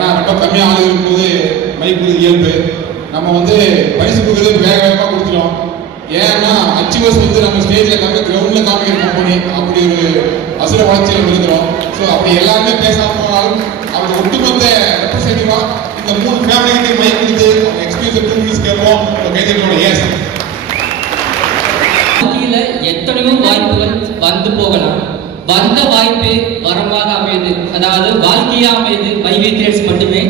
ஏன்னா ரொம்ப கம்மியாக ஆள் இருக்கும்போது மைக் இயல்பு. நம்ம வந்து பரிசு கொடுக்குறது வேக வேகமாக கொடுத்துட்டோம். ஏன்னா அச்சீவர்ஸ் வந்து நம்ம ஸ்டேஜில் கிரவுண்டில் காமிக்கிற கம்பெனி அப்படி ஒரு அசுர வளர்ச்சியில் இருக்கிறோம். ஸோ அப்படி எல்லாருமே பேசாமல் போனாலும் அவங்க ஒட்டுமொத்த ரெப்ரஸன்டேட்டிவாக இந்த 3 ஃபேமிலிக்கு மைக் கொடுத்து அவங்க எக்ஸ்பீரியன்ஸ் 2 மினிட்ஸ் கேட்போம். கைதட்டோட ஏஸ் எத்தனையோ வாய்ப்புகள் வந்து போகலாம். வந்த வாய்ப்பு வரமாக அமையுது, அதாவது வாழ்க்கையா அமையுது மைவி கிரியேட்ஸ் மட்டுமே.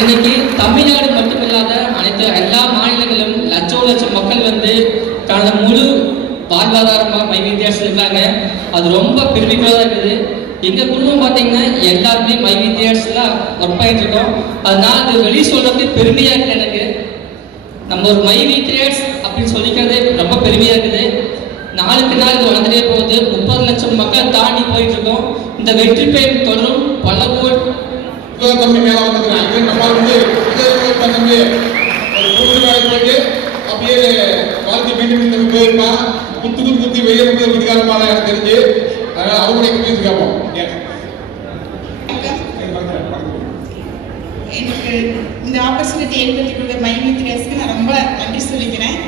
இன்னைக்கு தமிழ்நாடு மட்டுமில்லாத அனைத்து எல்லா மாநிலங்களும் லட்சம் மக்கள் வந்து தனது முழு வாழ்வாதாரமாக மைவி கிரியேட்ஸ் இருக்காங்க. அது ரொம்ப பெருமைக்குள்ளதாக இருக்குது. எங்கள் குடும்பம் பார்த்தீங்கன்னா எல்லாருமே மைவி கிரியேட்ஸ்ல ஒர்க் பண்ணிட்டு இருக்கோம். அதனால அது வெளியே சொல்றதுக்கு பெருமையாக இருக்குது. எனக்கு நம்ம ஒரு மைவி கிரியேட்ஸ் அப்படின்னு சொல்லிக்கிறது ரொம்ப பெருமையாக இருக்குது. நாளுக்கு நாள் இது வளர்ந்துட்டே போகுது. 30 லட்சம் மக்கள் தாண்டி போயிட்டு இருக்கோம். இந்த வெற்றி பெயர் தொடரும் பல தம்பி மேலே வந்துக்கிறாங்க. நம்ம வந்து தம்பி போயிட்டு அப்படியே வாழ்க்கை மீண்டும் போயிருப்பா குத்தி வெயில் விதிகாரமாக எனக்கு தெரிஞ்சு அதனால அவங்களுடைய எக்ஸ்பீரியன்ஸ் கேட்போம். எனக்கு இந்த ஆப்பர்ச்சுனிட்டி ஏற்படுத்தி கொடுத்த மைவி கிரியேட்ஸ்க்கு நான் ரொம்ப நன்றி சொல்லிக்கிறேன்.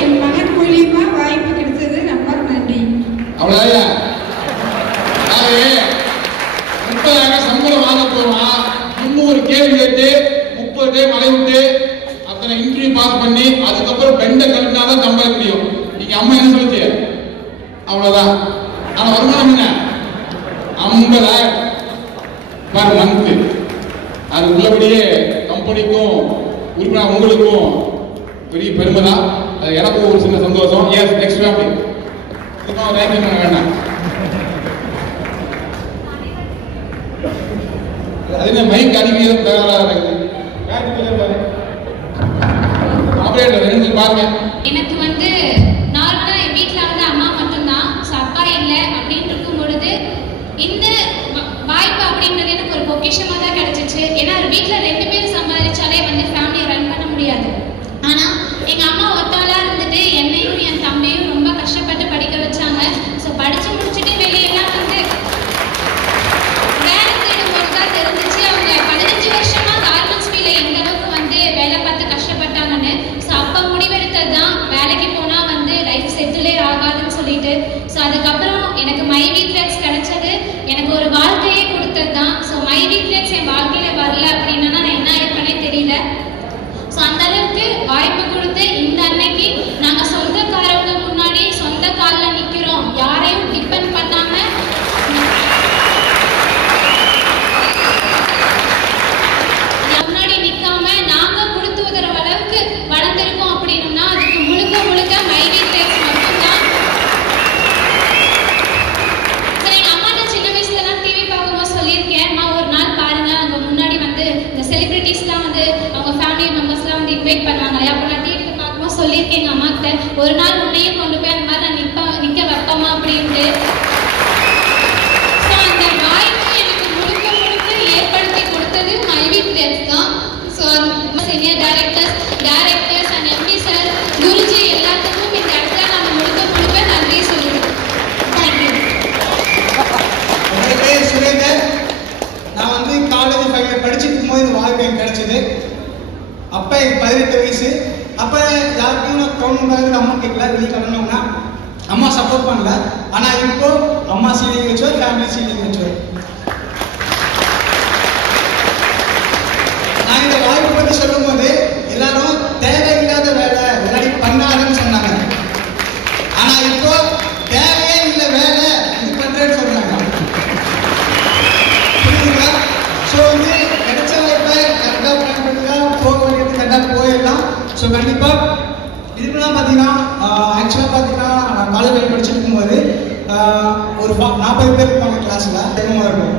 என் மகன் மூலியமா வாய்ப்பு கிடைச்சது ரொம்ப நன்றி. அவ்வளோதான். சம்பளம் வாங்க போவான். 300 கேள்வி கேட்டு 30 டைம் அலைவிட்டு அத்தனை இன்டர்வியூ பாஸ் பண்ணி அதுக்கப்புறம் பெண்டை கழினாதான் சம்பளம் முடியும். நீங்க அம்மா என்ன சொல்லுச்சு? அவ்வளவுதான். ஆனா வருமானம் என்ன? 50,000 பர் மந்த். அது உள்ளபடியே கம்பெனிக்கும் உறுப்பினர் உங்களுக்கும் பெரிய பெருமை தான். அது எனக்கும் ஒரு சின்ன சந்தோஷம். எஸ் நெக்ஸ்ட் ஃபேமிலி ரேங்கிங் பண்ண வேண்டாம். அதுவே மைக் அடிக்கிறது தயாராக இருக்குது. ஆபரேட்டர் ரெண்டு பாருங்க. எனக்கு வந்து நார்மலா என் வீட்டில் வந்து அம்மா மட்டும்தான், அப்பா இல்லை அப்படின்னு இருக்கும் பொழுது இந்த வாய்ப்பு அப்படின்றது எனக்கு ஒரு பொக்கிஷமாக தான் கிடைச்சிச்சு. ஏன்னா வீட்டில் 2 பேர் சம்பாதிச்சாலே வந்து ஃபேமிலியை ரன் பண்ண முடியாது. ஆனால் எங்கள் அம்மா ஒத்தாளா இருந்துட்டு என்னையும் என் தம்பியும் ரொம்ப கஷ்டப்பட்டு படிக்க வச்சாங்க. ஸோ படித்து முடிச்சுட்டு வெளியெல்லாம் வந்து வேலை தேடும்போது தான் தெரிஞ்சிச்சு அவங்க 15 வருஷமா கார்மெண்ட்ஸ் ஃபீல்டில் எந்த அளவுக்கு வந்து வேலை பார்த்து கஷ்டப்பட்டாங்கன்னு. ஸோ அப்போ முடிவெடுத்தது தான் வேலைக்கு போனால் வந்து லைஃப் செட்டிலே ஆகாதுன்னு சொல்லிட்டு. ஸோ அதுக்கப்புறம் எனக்கு மைவி கிரியேட்ஸ் கிடைச்சது எனக்கு ஒரு வாழ்க்கையே கொடுத்தது தான். ஸோ மைவி கிரியேட்ஸ் என் வாழ்க்கையில் வரல அப்படின்னா நான் என்ன இருப்பேனே தெரியல. ஸோ அந்த அளவுக்கு வாய்ப்பு கொடுத்து இந்த அன்னைக்கு நாங்கள் சொந்தக்காரவங்க முன்னாடி சொந்த காலில் நிற்கிறோம். யாரையும் டிபெண்ட் பண்ணாமல் முன்னாடி நிற்காம நாங்கள் கொடுத்து உதற அளவுக்கு வளர்ந்துருக்கோம் அப்படின்னா அதுக்கு முழுக்க முழுக்க மைவி கிரியேட்ஸ் மட்டும்தான். சரி, எங்கள் அம்மாட்ட சின்ன வயசுல தான் டிவி பார்க்கும்போது சொல்லியிருக்கேன், அம்மா ஒரு நாள் பாருங்க அங்கே முன்னாடி வந்து இந்த செலிபிரிட்டிஸ்லாம் வந்து அவங்க ஃபேமிலி மெம்பர்ஸ்லாம் வந்து இன்வைட் பண்ணுவாங்க. அப்போ நான் டிவியில் பார்க்கும்போது சொல்லியிருக்கேன் எங்கள் அம்மா கிட்ட, ஒரு நாள் முன்னையும் கொண்டு போய் அந்த மாதிரி நான் நிற்க வைப்போமா அப்படின்ட்டு. ஸோ அந்த வாய்ப்பு எனக்கு முழுக்க முழுக்க ஏற்படுத்தி கொடுத்தது மைவி கிரியேட்ஸ் தான். So senior directors and MD sir, Guruji எல்லாத்துக்கும் இந்த இடத்துல நம்ம முழுக்க முழுக்க நன்றி சொல்லுவோம். தேங்க்யூ. என்னோட பேர் சுரேந்தர். நான் வந்து காலேஜ் ஃபைனல் படிச்சுட்டு இருக்கும்போது இந்த வாய்ப்பு எனக்கு கிடைச்சது. அப்போ எனக்கு 18 வயசு. அப்போ யாருக்கும் நான் கவர்மெண்ட் அமௌண்ட் கேட்கல, வெளியே கிளம்பணும்னா அம்மா சப்போர்ட் பண்ணல. ஆனால் இப்போ அம்மா சீலிங் வச்சோம், ஃபேமிலி சீலிங் வச்சோம். நான் இந்த வாய்ப்பு பற்றி சொல்லும் போது எல்லாரும் தேவையில்லாத வேலை எல்லாரையும் பண்ணாதுன்னு சொன்னாங்க. ஆனால் இப்போ தேவையே இல்லை வேலை இது பண்ணுறேன்னு சொல்கிறாங்க. புரியுதுங்களா? ஸோ வந்து கிடைச்ச வாய்ப்பை கரெக்டாக பயன்படுத்தா போக வேண்டியது கரெக்டாக போயிடலாம். ஸோ கண்டிப்பாக இதுக்கெல்லாம் பார்த்தீங்கன்னா ஆக்சுவலாக பார்த்தீங்கன்னா நான் காலேஜ் படிச்சுட்டு இருக்கும்போது ஒரு 40 பேர் இருப்பாங்க கிளாஸில். அதிகமாக இருக்கும்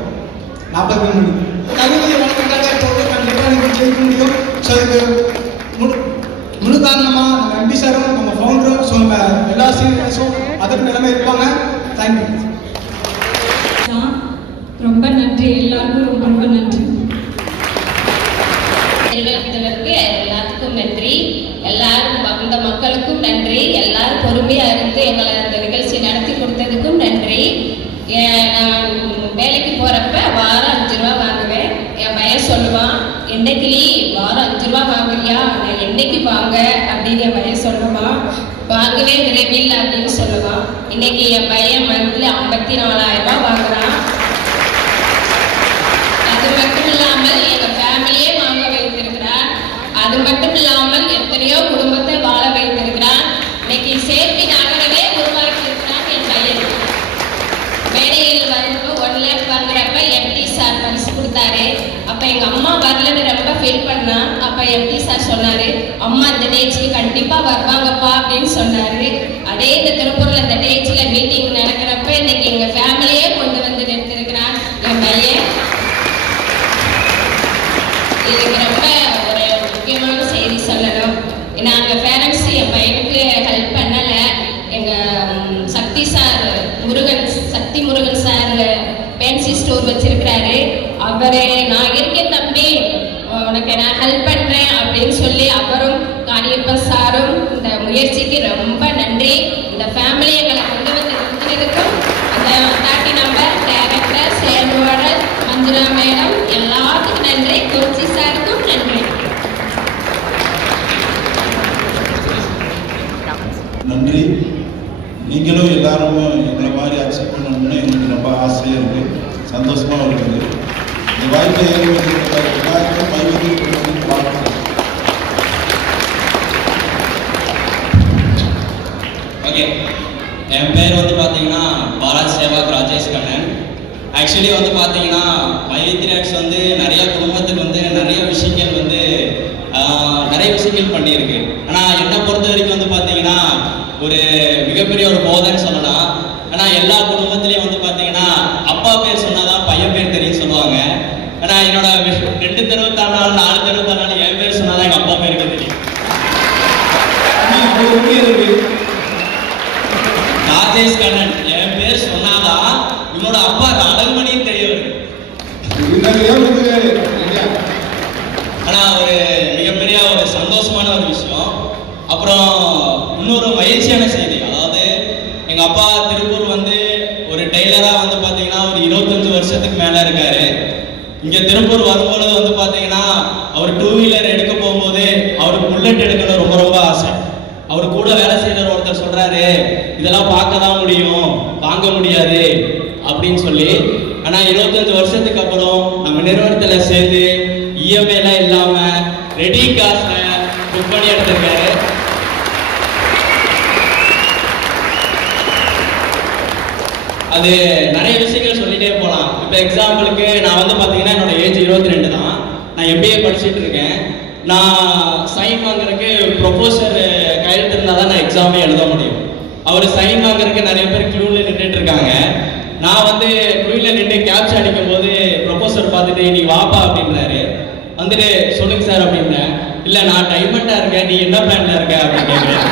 40 பேர் முடியும். கல்வியை வளர்க்கறதுக்காக போது கண்டிப்பாக நீங்கள் ஜெயிக்க முடியும். ஸோ இதுக்கு முழு காரணமாக நம்ம எம்பி சாரும் நம்ம ஃபவுண்டரும் ஸோ நம்ம எல்லா சீனியர்ஸும் அதற்கு நிலைமை இருப்பாங்க. தேங்க்யூ. ரொம்ப நன்றி, எல்லாருக்கும் ரொம்ப ரொம்ப நன்றி. எல்லாத்துக்கும் நன்றி, எல்லாரும் வந்த மக்களுக்கும் நன்றி, எல்லாரும் பொறுமையா இருந்து எங்களை அந்த நிகழ்ச்சி நடத்தி கொடுத்ததுக்கும் நன்றி. நான் வேலைக்கு போறப்ப வாரம் 5 ரூபா வாங்குவேன். என் பையன் சொல்லுவான், என்னைக்கு வாரம் 5 ரூபா வாங்குறியா, நான் என்னைக்கு வாங்க அப்படின்னு என் பையன் சொல்லுவான். வாங்கவே விரைவில் அப்படின்னு சொல்லுவான். இன்னைக்கு என் பையன் மந்த்லி 54,000 ரூபாய் வாங்குறான். அது மட்டும் இல்லாமல் எங்க ஃபேமிலியே வாங்க வைத்திருக்கிறார். அது மட்டும் இல்லாமல் எத்தனையோ குடும்பத்தை வாழ வைத்திருக்கிறார். இன்னைக்கு சேர்த்தி நகரவே உருவாக்கி இருக்கிறார் என் பையன். மேடையில் வந்து 1 lakh வாங்குறப்ப எம்டி சார் பரிசு கொடுத்தாரு. அப்ப எங்க அம்மா வரலன்னு ரொம்ப ஃபீல் பண்ணா. அப்ப எம்டி சார் சொன்னாரு, அம்மா இந்த டேஜ்க்கு கண்டிப்பா வருவாங்கப்பா அப்படின்னு சொன்னாரு. அதே இந்த திருப்பூர்ல இந்த டேஜ்ல மீட்டிங் நடக்கிறப்ப இன்னைக்கு எங்க ஃபேமிலியே கொண்டு வந்து நிறுத்திருக்கிறார் என் பையன். இதுக்கு ரொம்ப ஒரு முக்கியமான செய்தி சொல்லணும். நாங்கள் பேரண்ட்ஸ் என் பையனுக்கு ஹெல்ப் பண்ணலை. எங்கள் சக்தி முருகன் சார் ஃபேன்சி ஸ்டோர் வச்சிருக்கிறாரு. அவர் நான் இருக்கேன் தம்பி, உனக்கு நான் ஹெல்ப் பண்ணுறேன் அப்படின்னு சொல்லி அவரும் காளியப்பன் சாரும் இந்த முயற்சிக்கு ரொம்ப நன்றி. இந்த ஃபேமிலி எங்களை கொண்டு வந்து நிறுத்தினதுக்கும் அந்த 30 நம்பர் டைரக்டர் செயல்பாளர் மஞ்சுளா மேடம் எல்லாத்துக்கும் நன்றி. குறிச்சி சாருக்கும் நன்றி. நன்றி. நீங்களும் எல்லாரும் எங்களை மாதிரி அக்செப்ட் பண்ணணும்னு எங்களுக்கு ரொம்ப ஆசையாக இருக்குது, சந்தோஷமாக இருக்குது. இந்த வாய்ப்பை ஏற்படுத்தி எல்லாருக்கும் மைவீதி பார்க்குறேன். ஓகே, என் பேர் வந்து பார்த்தீங்கன்னா பாலாஜ் சேவாக் ராஜேஷ் கண்ணன். ஆக்சுவலி வந்து பார்த்தீங்கன்னா மைவித்ரி ஆர்ட்ஸ் வந்து நிறைய குடும்பத்துக்கு வந்து நிறைய விஷயங்கள் பண்ணியிருக்கு. ஆனால் என்னை பொறுத்த வரைக்கும் வந்து பார்த்தீங்கன்னா ஒரு மிகப்பெரிய ஒரு போதைன்னு சொல்லலாம். ஆனால் எல்லா குடும்பத்திலையும் வந்து பார்த்தீங்கன்னா அப்பா பேர் சொன்னாதான் பையன் பேர் தெரியும் சொல்லுவாங்க. ஆனால் என்னோட 2 தடவை தாண்டாலும் 4 தடவை தாண்டாலும் என் பேர் சொன்னாதான் எங்கள் அப்பா பேருக்கு தெரியும். ராஜேஷ் கண்ணன் என் பேர் சொன்னாதான் இவனோட அப்பா அழகுமணின்னு தெரிய வருது. ஆனா ஒரு மிகப்பெரிய ஒரு சந்தோஷமான ஒரு விஷயம். அப்புறம் இன்னொரு மகிழ்ச்சியான செய்தி, அதாவது எங்க அப்பா திருப்பூர் வந்து ஒரு டெய்லரா வந்து பாத்தீங்கன்னா ஒரு 25 வருஷத்துக்கு மேல இருக்காரு. இங்க திருப்பூர் வரும்பொழுது வந்து பாத்தீங்கன்னா அவர் 2 வீலர் எடுக்க போகும்போது அவருக்கு புல்லட் எடுக்கணும் ரொம்ப ரொம்ப ஆசை. அவர் கூட வேலை செய்யற ஒருத்தர் சொல்றாரு, இதெல்லாம் பார்க்க தான் முடியும், வாங்க முடியாது அப்படின்னு சொல்லி. ஆனா 25 வருஷத்துக்கு அப்புறம் நம்ம நிறுவனத்துல சேர்ந்து இஎம்ஐ எல்லாம் இல்லாம ரெடி காஸ்ட்ல புக் பண்ணி எடுத்திருக்காரு. அது நிறைய விஷயங்கள் சொல்லிட்டே போகலாம். இப்போ எக்ஸாம்பிளுக்கு நான் வந்து பார்த்தீங்கன்னா என்னோட ஏஜ் 22 தான். நான் எம்பிஏ படிச்சுட்டு இருக்கேன். நான் சைன் வாங்குறதுக்கு ப்ரொஃபஸர் கையெழுத்து இருந்தால் தான் நான் எக்ஸாமே எழுத முடியும். அவர் சைன் வாங்குறதுக்கு நிறைய பேர் க்யூவில் நின்றுட்டு இருக்காங்க. நான் வந்து க்யூவில் நின்று கேப்சா அடிக்கும் போது ப்ரொஃபஸர் பார்த்துட்டு நீ வாப்பா அப்படின்றாரு. வந்துட்டு சொல்லுங்க சார் அப்படின்றேன். இல்லை நான் டைமண்டாக இருக்கேன், நீ என்ன பிளான்ல இருக்க அப்படின்னு கேட்குறேன்.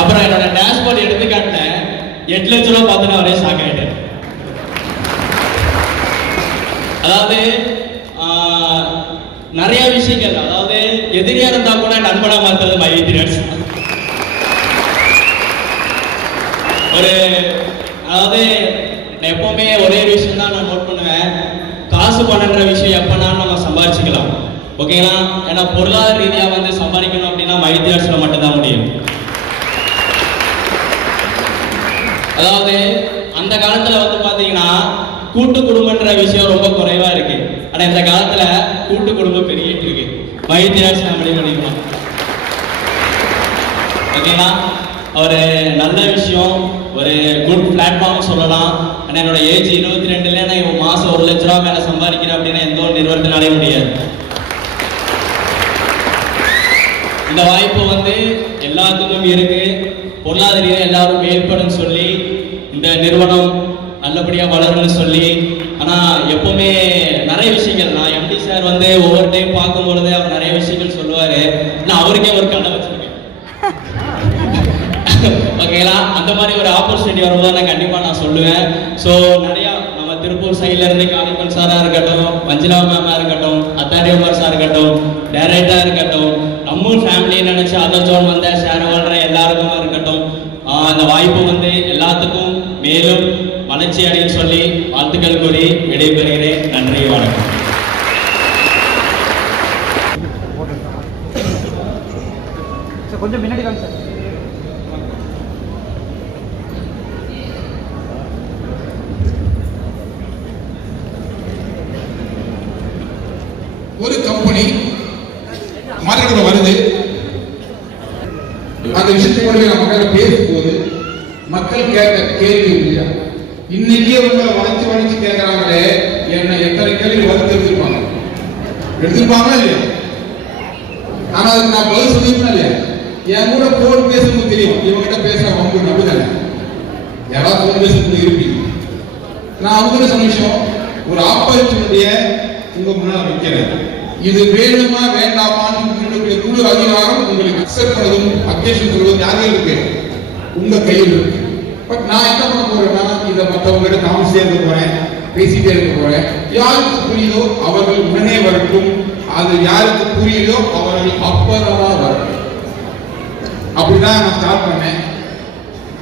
அப்புறம் என்னோட டேஷ்போர்ட் எடுத்து காட்டினேன், 8 லட்ச ரூபா பார்த்துட்டு அவரே ஷாக் ஆகிட்டேன். அதாவது நிறைய விஷயங்கள், அதாவது எதிரியா இருந்தா கூட நண்பனா மாத்துறது மைவித்ரி ஆர்ட்ஸ். ஒரு அதாவது எப்பவுமே ஒரே விஷயம் தான் நான் நோட் பண்ணுவேன், காசு பண்ணுற விஷயம் எப்பனாலும் நம்ம சம்பாதிச்சுக்கலாம், ஓகேங்களா? ஏன்னா பொருளாதார ரீதியா வந்து சம்பாதிக்கணும் அப்படின்னா மைவித்ரி ஆர்ட்ஸ்ல மட்டும்தான் முடியும். அதாவது அந்த காலத்துல வந்து பாத்தீங்கன்னா கூட்டு குடும்பன்ற விஷயம் ரொம்ப குறைவா இருக்கு. ஆனா இந்த காலத்துல கூட்டு குடும்பம் பெருகிட்டு இருக்கு. மைவித்ரி ஆர்ட்ஸ் நம்ம பண்ணிக்கலாம், ஓகேங்களா? ஒரு நல்ல விஷயம், ஒரு குட் பிளாட்ஃபார்ம் சொல்லலாம். ஆனா என்னோட ஏஜ் 22ல நான் மாசம் 1 லட்ச ரூபா மேல சம்பாதிக்கிறேன் அப்படின்னா எந்த ஒரு நிறுவனத்தினாலே முடியாது. இந்த வாய்ப்பு வந்து எல்லாத்துக்கும் இருக்கு. பொருளாதார எல்லாரும் மேற்படும் சொல்லி இந்த நிறுவனம் நல்லபடியா வளரும்னு சொல்லி. ஆனா எப்பவுமே நிறைய விஷயங்கள், நான் எம்டி சார் வந்து ஒவ்வொரு டைம் பார்க்கும் பொழுது அவர் நிறைய விஷயங்கள் சொல்லுவாரு. நான் அவருக்கே ஒரு கண்ணை வச்சிருக்கேன். அந்த மாதிரி ஒரு ஆப்பர்ச்சுனிட்டி வரும்போது நான் கண்டிப்பாக நான் சொல்லுவேன். ஸோ நிறையா நம்ம திருப்பூர் சைட்ல இருந்து காளிப்பன் சாரா இருக்கட்டும், மஞ்சுளா மேமா இருக்கட்டும், அத்தாரி உமர் சார் இருக்கட்டும், டைரக்டா இருக்கட்டும், நம்ம ஃபேமிலியை நினைச்சு அதர் ஜோன் வந்த ஷேர் வாழ்ற எல்லாருக்குமா இருக்கட்டும், அந்த வாய்ப்பு வந்து எல்லாத்துக்கும் மேலும் வளர்ச்சி அடைன்னு சொல்லி வாழ்த்துக்கள் கூறி விடைபெறுகிறேன். நன்றி, வணக்கம். கொஞ்சம் முன்னாடி வாங்க சார். ஒரு கம்பெனி மார்க்கெட்டுக்கு வருது, அந்த விஷயத்தை கொண்டு நம்ம மக்கள் பேசும்போது மக்கள் கேட்க கேள்வி இல்லையா, இன்னைக்கே உங்களை வளைச்சு கேட்கறாங்களே, என்ன எத்தனை கேள்வி வந்து எடுத்திருப்பாங்களா இல்லையா? ஆனா அதுக்கு நான் பதில் சொல்லியிருப்பேன் இல்லையா? என் கூட போன் பேசும்போது தெரியும் இவங்கிட்ட பேசுற அவங்க நம்புதானே, யாராவது போன் பேசும்போது இருப்பீங்க. நான் அவங்க சொன்ன விஷயம், ஒரு ஆப்பர்ச்சுனிட்டிய உங்க முன்னாடி வைக்கிறேன். இது வேணுமா வேண்டாமான்னு உங்களுக்கு முழு அதிகாரம் உங்களுக்கு அக்செப்ட் பண்ணதும் அப்ஜெக்ஷன் சொல்வதும் யாரும் இருக்கு, உங்க கையில் இருக்கு. பட் நான் என்ன பண்ண போறேன்னா, இதை மற்றவங்ககிட்ட காமிச்சிட்டே இருக்க போறேன், பேசிட்டே இருக்க போறேன். யாருக்கு புரியுதோ அவர்கள் உடனே வரட்டும், அது யாருக்கு புரியுதோ அவர்கள் அப்புறமா வரட்டும். அப்படிதான் நான் ஸ்டார்ட் பண்ணேன்.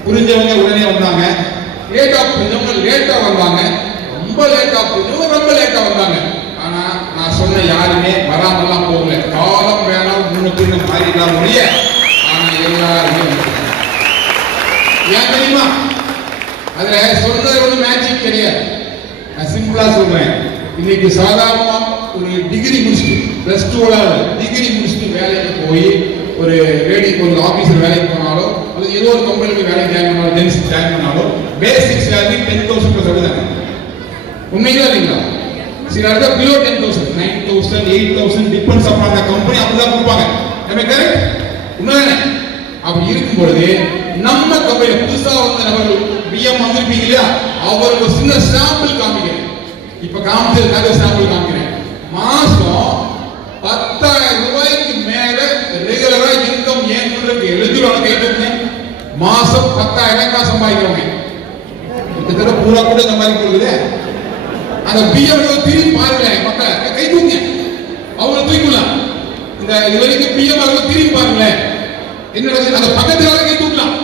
புரிஞ்சவங்க உடனே வந்தாங்க, லேட்டா புரிஞ்சவங்க லேட்டா வந்தாங்க, ரொம்ப லேட்டா புரிஞ்சவங்க ரொம்ப லேட்டா வந்தாங்க. ஆனா நான் சொன்ன யாருமே வராமலாம் போகல. காலம் வேணாம் முன்னுக்கு மாறிடலாம் முடிய, ஆனா எல்லாருமே ஏன் தெரியுமா? அதுல சொன்னது ஒண்ணு மேஜிக் கிடையாது. நான் சிம்பிளா சொல்றேன். இன்னைக்கு சாதாரணமா ஒரு டிகிரி முடிச்சுட்டு +2 டிகிரி முடிச்சுட்டு வேலைக்கு போய் ஒரு லேடிக்கு ஒரு ஆபீஸ்ல வேலைக்கு போனாலோ அல்லது ஏதோ ஒரு கம்பெனிக்கு வேலைக்கு ஜாயின் பண்ணாலும் ஜென்ஸ் ஜாயின் பண்ணாலும் பேசிக் சேலரி 10,000 சொல்லுதாங்க. உண்மையா இல்லைங்களா? சில இடத்துல below 10,000, 9,000, 8,000 depends upon the company அப்படிதான் கொடுப்பாங்க. நம்ம கரெக்ட் உண்மைதானே? அப்படி இருக்கும்போது நம்ம கம்பெனி புதுசா வந்த நபர்கள் பிஎம் வந்திருப்பீங்க இல்லையா, அவருக்கு சின்ன சாம்பிள் காமிக்கிறேன். இப்ப காமிச்சதுக்காக சாம்பிள் காமிக்கிறேன். மாசம் 10,000 ரூபாய்க்கு மேல ரெகுலரா இன்கம் ஏன் எழுதிவாங்க கேட்டுங்க. மாசம் 10,000 சம்பாதிக்கிறவங்க கிட்டத்தட்ட பூரா கூட இந்த மாதிரி கொடுக்குது. அந்த பிஎம் திரும்பி பாருங்க, மக்கள் கை தூங்க, அவங்க தூக்கலாம். இந்த இது வரைக்கும் பிஎம் அவங்க திரும்பி பாருங்களேன், என்னோட அந்த பக்கத்துல கை தூக்கலாம்.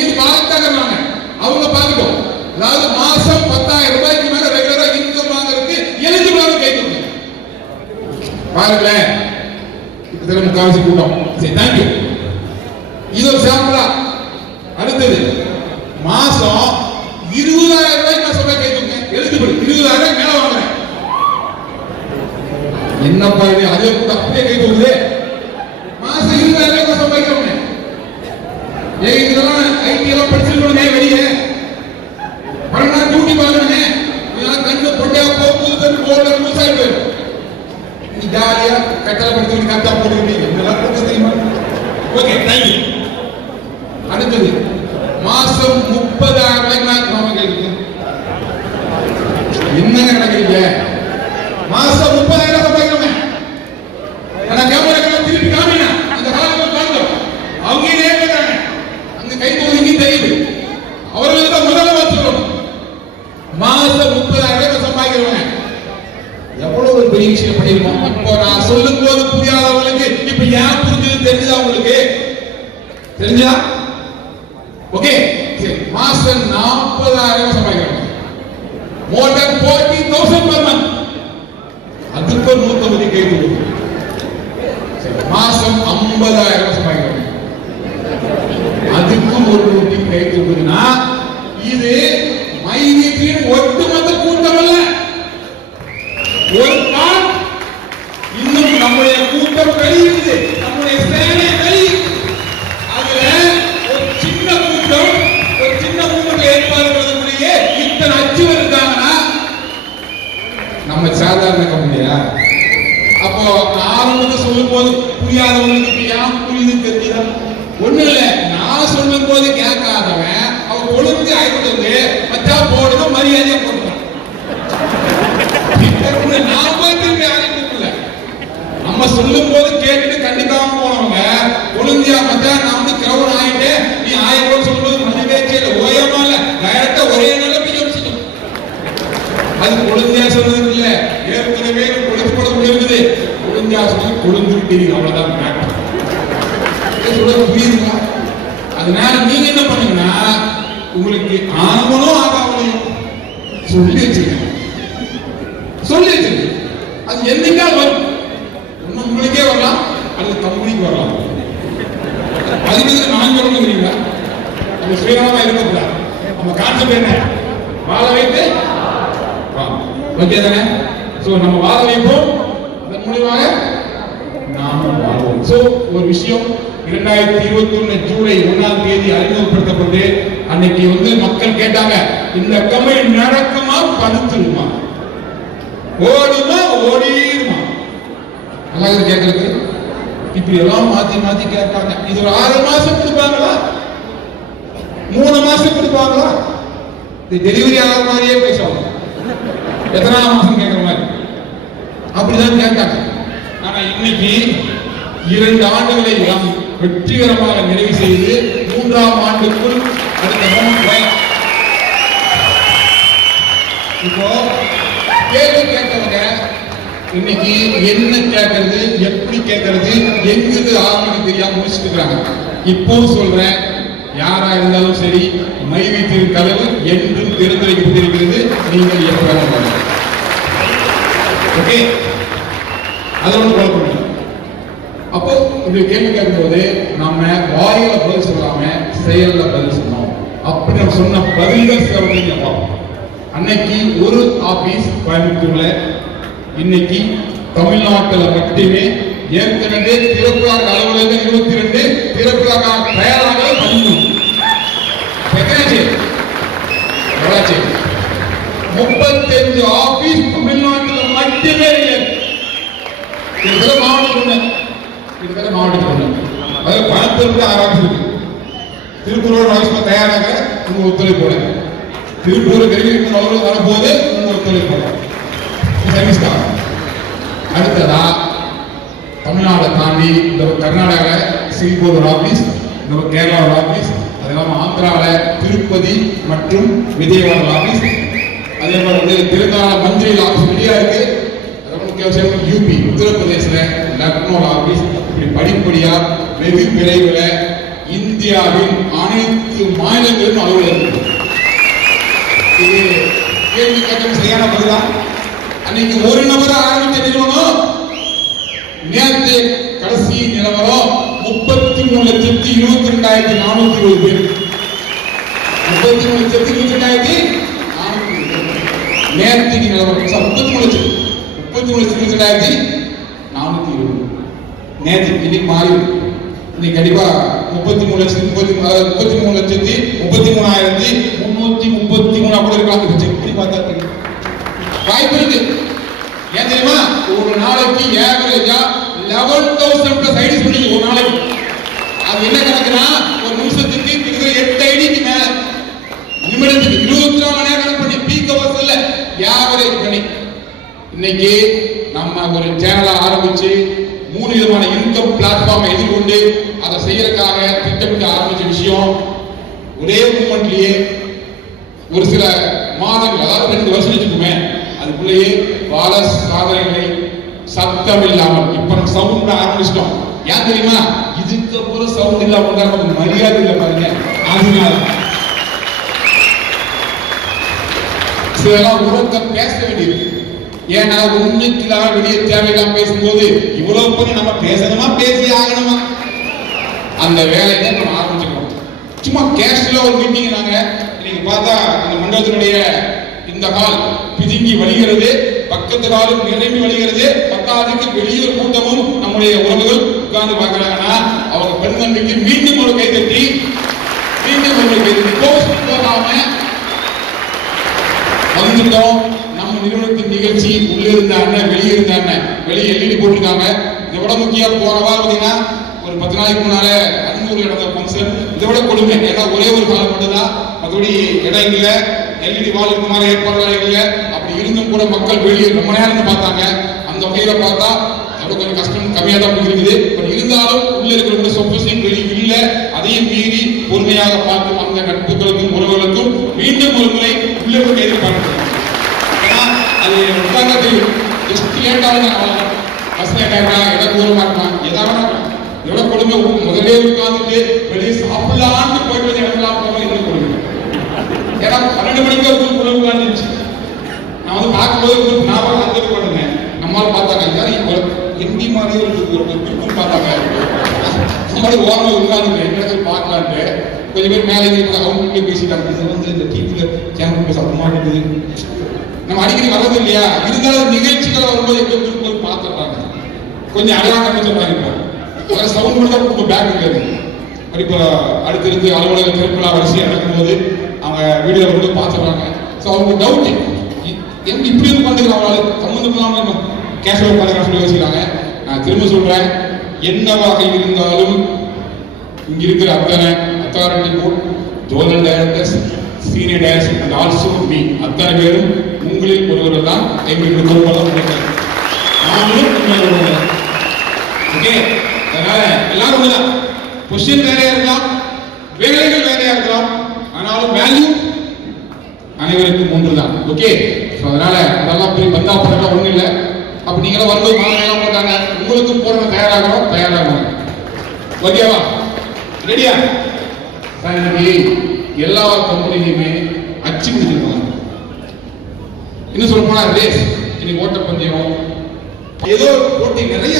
இது பார்த்தாங்க, அவங்க பார்க்கட்டும். அதாவது மாசம் 10,000 ரூபாய்க்கு மேல ரெகுலரா இன்கம் வாங்குறதுக்கு எலிஜிபிளான கை தூங்க பாருங்களேன். கிட்டத்தட்ட முக்காவாசி கூட்டம். சரி, தேங்க்யூ. இது ஒரு சாம்பிளா. அடுத்தது மாசம் 20,000 ரூபாய்க்கு நான் சொல்ல கை தூங்க எலிஜிபிள். 20,000 மேல வாங்குறேன். என்னப்பா இது, அதே கூட அப்படியே கை தூக்குது. மாசம் 20,000 சம்பாதிக்கிறவங்க இதெல்லாம் ஐடி எல்லாம் படிச்சிருக்கணுமே, வெளியே பரனா டியூட்டி பார்க்கணுமே, இதெல்லாம் கண்ணு பொட்டையா போகுது, போர்டு லூஸ் ஆயிட்டு நீ ஜாலியா கட்டளை படிச்சு கரெக்டா போட்டுக்கிட்டீங்க. இதெல்லாம் போட்டு தெரியுமா? Okay, thank you. அடுத்தது மாசம் 30,000 ரூபாய்க்கு நாம கேட்குது. என்னங்க நடக்குறீங்க? மாசம் 30,000 சம்பாதிக்கிறவங்க நான் கேமரா திருப்பி காமினா அந்த காலத்துல பார்த்தோம். அவங்க கேட்கிறாங்க, அங்க கை தூக்கி தெரியுது. அவர்களுக்கு தான் முதல்ல சொல்லணும். மாசம் 30,000 சம்பாதிக்கிறவங்க எவ்வளவு ஒரு பெரிய விஷயம் பண்ணிருக்கோம். இப்போ நான் சொல்லும் போது புரியாதவங்களுக்கு இப்ப ஏன் புரிஞ்சது தெரிஞ்சதா உங்களுக்கு? தெரிஞ்சா ஓகே. சரி, மாசம் 40,000 சம்பாதிக்கிறவங்க more than 40,000 per month. அதுக்கு 150 கை கொடுக்கும். மாசம் 50,000 சம்பாதிக்கிறவங்க அதுக்கும் 150 கை கொடுக்குதுன்னா இது மைவீட்டின் ஒட்டுமொத்த கூட்டம் அல்ல, ஒரு பார்ட். இன்னும் நம்முடைய கூட்டம் வெளியிடுது, நம்முடைய சேனை வெளியிடுது. அதுல ஒரு சின்ன கூட்டம், ஒரு சின்ன கூட்டத்தை ஏற்பாடு பண்ணக்கூடிய இத்தனை அச்சுவர் இருக்காங்கன்னா நம்ம சாதாரண கம்பெனியா? அப்போ ஆரம்பத்தில் சொல்லும் போது புரியாதவங்களுக்கு ஏன் புரியுதுன்னு தெரியுதா? ஒண்ணு இல்ல, நான் சொல்லும் போது கேட்காதவன் அவன் ஒழுங்கு ஆயிட்டு வந்து மச்சா போடுறது மரியாதையா போடுறான். நான் போய் திரும்பி யாரையும் கூப்பிடல. நம்ம சொல்லும் போது கேட்டுட்டு கண்டிப்பாக போனவங்க ஒழுங்கியா மச்சா நான் வந்து கிரௌட் ஆயிட்டேன், நீ 1000 சொல்லும் போது அது கொழுந்தியா சொல்றது இல்ல, ஏற்கனவே கொழுந்து போட முடியாது. கொழுந்தியா சொல்லி கொழுந்துட்டீங்க, அவ்வளவுதான் மேட்டர். சொல்றது புரியுதுங்களா? அதனால நீங்க என்ன பண்ணுங்கன்னா, உங்களுக்கு ஆகணும் ஆகாமலையும் சொல்லி வச்சிருக்கேன், சொல்லி வச்சிருக்கேன். அது என்னைக்கா வரும், ஒண்ணு உங்களுக்கே வரலாம் அல்லது கம்பெனிக்கு வரலாம். அதுக்கு நான் சொல்லணுங்கிறீங்களா? நம்ம சுயநலமா இருக்கக்கூடாது. நம்ம கான்செப்ட் என்ன? வாழ வைத்து ஓகே தானே? சோ நம்ம வாழ வைப்போம், அதன் மூலமாக நாம வாழ்வோம். சோ ஒரு விஷயம் 2021 ஜூலை 1ஆம் தேதி அறிமுகப்படுத்தப்பட்டு அன்னைக்கு மக்கள் கேட்டாங்க, இந்த கம்பெனி நடக்குமா படுத்துருமா, ஓடுமா ஓடிடுமா? நல்லா கேட்கறது. இப்படி எல்லாம் மாத்தி மாத்தி கேட்பாங்க. இது ஒரு 6 மாசம் கொடுப்பாங்களா, 3 மாசம் கொடுப்பாங்களா? டெலிவரி ஆகிற மாதிரியே பேசுவாங்க, எத்தனாம் மாசம் கேட்கிற மாதிரி அப்படிதான் கேட்டாங்க. ஆனா இன்னைக்கு 2 ஆண்டுகளை நாம் வெற்றிகரமாக நிறைவு செய்து 3ஆம் ஆண்டுக்குள் அடுத்த இப்போ கேள்வி கேட்டவங்க இன்னைக்கு என்ன கேட்கறது, எப்படி கேட்கறது, எங்கிருந்து ஆரம்பிக்க தெரியாம முடிச்சுட்டு இருக்காங்க. இப்போ சொல்றேன், யாரா இருந்தாலும் சரி, மை வீட்டின் கதவு என்றும் திறந்து வைக்கப்பட்டிருக்கிறது. நீங்கள் எப்ப ஓகே, அதோட குழப்பம் இல்லை. அப்போ இப்படி கேள்வி கேட்கும்போது நாம வாயில பதில் சொல்லாம செயல்ல பதில் சொன்னோம். அப்படி நம்ம சொன்ன பதில்கள் சில அன்னைக்கு ஒரு ஆபீஸ் கோயம்புத்தூர்ல, இன்னைக்கு தமிழ்நாட்டில் மட்டுமே ஏற்கனவே திறப்புலாக அலுவலகம் 22, திறப்புலாக தயாராக 13. 35 ஆபீஸ் தமிழ்நாட்டில் மட்டுமே மாவட்டத்தில் ஒண்ணு. அதாவது பணத்திற்கு 6 ஆபீஸ் இருக்கு. திருப்பூரோட ஆபீஸ் தயாராக உங்க ஒத்துழைப்பு போல, திருப்பூர் வெளியிட்டு அவர்கள் வரும்போது உங்க ஒத்துழைப்பு போல. அடுத்ததா தமிழ்நாடை தாண்டி இந்த கர்நாடகால சிங்கப்பூர் ஒரு ஆபீஸ், இந்த கேரளா ஒரு ஆபீஸ், அது இல்லாம ஆந்திராவில திருப்பதி மற்றும் விஜயவாடா ஆபீஸ், அதே மாதிரி தெலுங்கானா மஞ்சள் ஆபீஸ் ரெடியா இருக்கு. யூபி உத்தரப்பிரதேசல லக்னோ ஆபீஸ். இப்படி படிப்படியா வெகு விரைவில் இந்தியாவின் அனைத்து மாநிலங்களிலும் அலுவலகம். இது கேள்வி கேட்க சரியான பதிலா? அன்னைக்கு ஒரு நபர் ஆரம்பித்த நிறுவனம் நேற்று கடைசி நிலவரம் 33,22,420 பேர். 33,22,420 நேற்றுக்கு நிலவரம் 33,22,420 நேற்று. இன்னைக்கு மாறி இன்னைக்கு கண்டிப்பா 33,33,333 கூட இருக்கலாம். எப்படி பார்த்தா தெரியும், வாய்ப்பு இருக்கு. ஏன் தெரியுமா? ஒரு நாளைக்கு ஏவரேஜா 11,000 பிளஸ் ஐடிஸ் பண்ணி ஒரு நாளைக்கு. அது என்ன கணக்குனா, ஒரு நிமிஷத்துக்கு 8 ஐடிக்கு மேல, நிமிடத்துக்கு 24 மணி நேரம் கணக்கு பண்ணி, பீக் ஹவர்ஸ் இல்ல, ஏவரேஜ் பண்ணி. இன்னைக்கு நம்ம ஒரு சேனலை ஆரம்பிச்சு 3 விதமான இன்கம் பிளாட்ஃபார்மை எதிர்கொண்டு அதை செய்யறதுக்காக திட்டமிட்டு ஆரம்பிச்ச விஷயம் ஒரே மூமெண்ட்லயே ஒரு சில மாதங்கள், அதாவது 2 வருஷம் வச்சுக்குமே, அதுக்குள்ளேயே பல சாதனைகளை சத்தம் இல்லாமல் இப்ப நம்ம சவுண்ட் ஆரம்பிச்சிட்டோம். ஏன் தெரியுமா? இதுக்கப்புறம் சவுண்ட் இல்லாம நமக்கு மரியாதை இல்லை பாருங்க. அதனால சிலலாம் உறக்க பேச வேண்டியிருக்கு. ஏன்னா உண்மைக்குள்ளாக வெளியே தேவையில்லாம பேசும்போது இவ்வளவு பண்ணி நம்ம பேசணுமா, பேசி ஆகணுமா? அந்த வேலையை தான் நம்ம ஆரம்பிச்சுக்கணும். சும்மா கேஷ்ல ஒரு மீட்டிங் நாங்க இன்னைக்கு பார்த்தா அந்த மண்டலத்தினுடைய இந்த கால் பிதுங்கி வழிகிறது, பக்கத்து காலும் நிரம்பி வழிகிறது, பத்தாவதுக்கு வெளியூர் கூட்டமும் நம்முடைய உறவுகள் உட்கார்ந்து பார்க்கிறாங்கன்னா அவங்க பெருந்தன்மைக்கு மீண்டும் ஒரு கைதட்டி, மீண்டும் ஒரு கைதட்டி போகாம வந்துட்டோம். நம்ம நிறுவனத்தின் நிகழ்ச்சி உள்ள இருந்த அண்ணன், வெளியே இருந்த அண்ணன், வெளியே எல்இடி போட்டிருக்காங்க. இதை விட முக்கியம், போன வாரம் பார்த்தீங்கன்னா ஒரு 10 நாளைக்கு முன்னால அன்னூர்ல நடந்த ஃபங்க்ஷன் இதை விட கொடுமை. ஏன்னா ஒரே ஒரு காலம் மட்டும்தான், மற்றபடி இடம் இல்லை, எல்இடி வால் இந்த மாதிரி ஏற்பாடுகள் இல்லை. அப்படி இருந்தும் கூட மக்கள் வெளியே ரொம்ப நேரம் பார்த்தாங்க. அந்த வகையில பார்த்தா அதோட கொஞ்சம் கஷ்டம் கம்மியாக தான் இருக்குது. பட் இருந்தாலும் உள்ள இருக்கிற சொப்பசிங் வெளியே இல்லை. அதையும் மீறி பொறுமையாக பார்த்து அந்த நட்புகளுக்கும் உறவுகளுக்கும் மீண்டும் ஒரு முறை உள்ள எதிர்பார்க்கிறோம். அது உட்கார்ந்தா தெரியும். ஜஸ்ட் லேட்டாக பஸ் லேட்டாக இடம் தூரமாக இருக்கலாம், ஏதாவது எவ்வளோ கொடுமை. முதலே உட்காந்துட்டு வெளியே சாப்பிடலான்னு போயிட்டு வந்து இடத்துலாம் போக இன்னும் கொடுமை. ஏன்னா 12 மணிக்கு ஒரு குழு உட்காந்துருச்சு. நான் வந்து பார்க்கும்போது ஞாபகம் வந்து பண்ணுவேன். நம்மளால பார்த்தாங்க யாரும் ஹிந்தி மாதிரி ஒரு பிற்கும் பார்த்தாங்க. நம்மளோட ஓரமாக உட்காந்துட்டு இடத்துல பார்க்கலான்ட்டு கொஞ்சம் பேர் மேலே அவங்க பேசிட்டாங்க. இது வந்து இந்த டிவியில் கேமரா சத்தமாக இருக்குது. நம்ம அடிக்கடி வர்றது இல்லையா, இருந்தாலும் நிகழ்ச்சிகள் வரும்போது எப்படி போய் பார்த்துடுறாங்க. கொஞ்சம் அடையாளம் சொல்றாங்க. இப்போ சவுண்ட் மட்டும் தான் ரொம்ப பேக் இருக்காது. இப்போ அடுத்திருந்து அலுவலக திருப்பிழா வரிசையாக நடக்கும்போது அவங்க வீடியோ வந்து பார்த்துடுறாங்க. ஸோ அவங்க டவுட் எப்படி இப்படி உட்காந்துக்கிறாங்க, அவங்களால சம்மந்தம் இல்லாமல் கேஷுவல் உட்காந்து சொல்லி வச்சுக்கிறாங்க. நான் திரும்ப சொல்றேன், என்னவாக இருந்தாலும் இங்க இருக்கிற அத்தனை authority board, zonal directors, senior directors and also me, அத்தனை பேரும் உங்களில் ஒருவர் தான் எங்களுக்கு பொறுப்பாளர் நினைக்கிறேன். நாங்களும் உண்மையாக ஓகே. அதனால எல்லாரும் ஒண்ணுதான். பொசிஷன் வேறையா இருக்கலாம், வேலைகள் வேறையா இருக்கலாம், ஆனாலும் வேல்யூ அனைவருக்கும் ஒன்றுதான். ஓகே. அதனால அதெல்லாம் போய் வந்தா போறா ஒண்ணு இல்லை. அப்ப நீங்களும் வரும்போது மாணவர்கள் போட்டாங்க, உங்களுக்கும் போற தயாராகணும். ஓகேவா? ரெடியா? இன்னைக்கு எல்லா கம்பெனிலையுமே அச்சு முடிச்சிருக்காங்க. இன்னும் சொல்ல போனா ரேஸ், இன்னைக்கு ஓட்டப்பந்தயம், ஏதோ போட்டி நிறைய.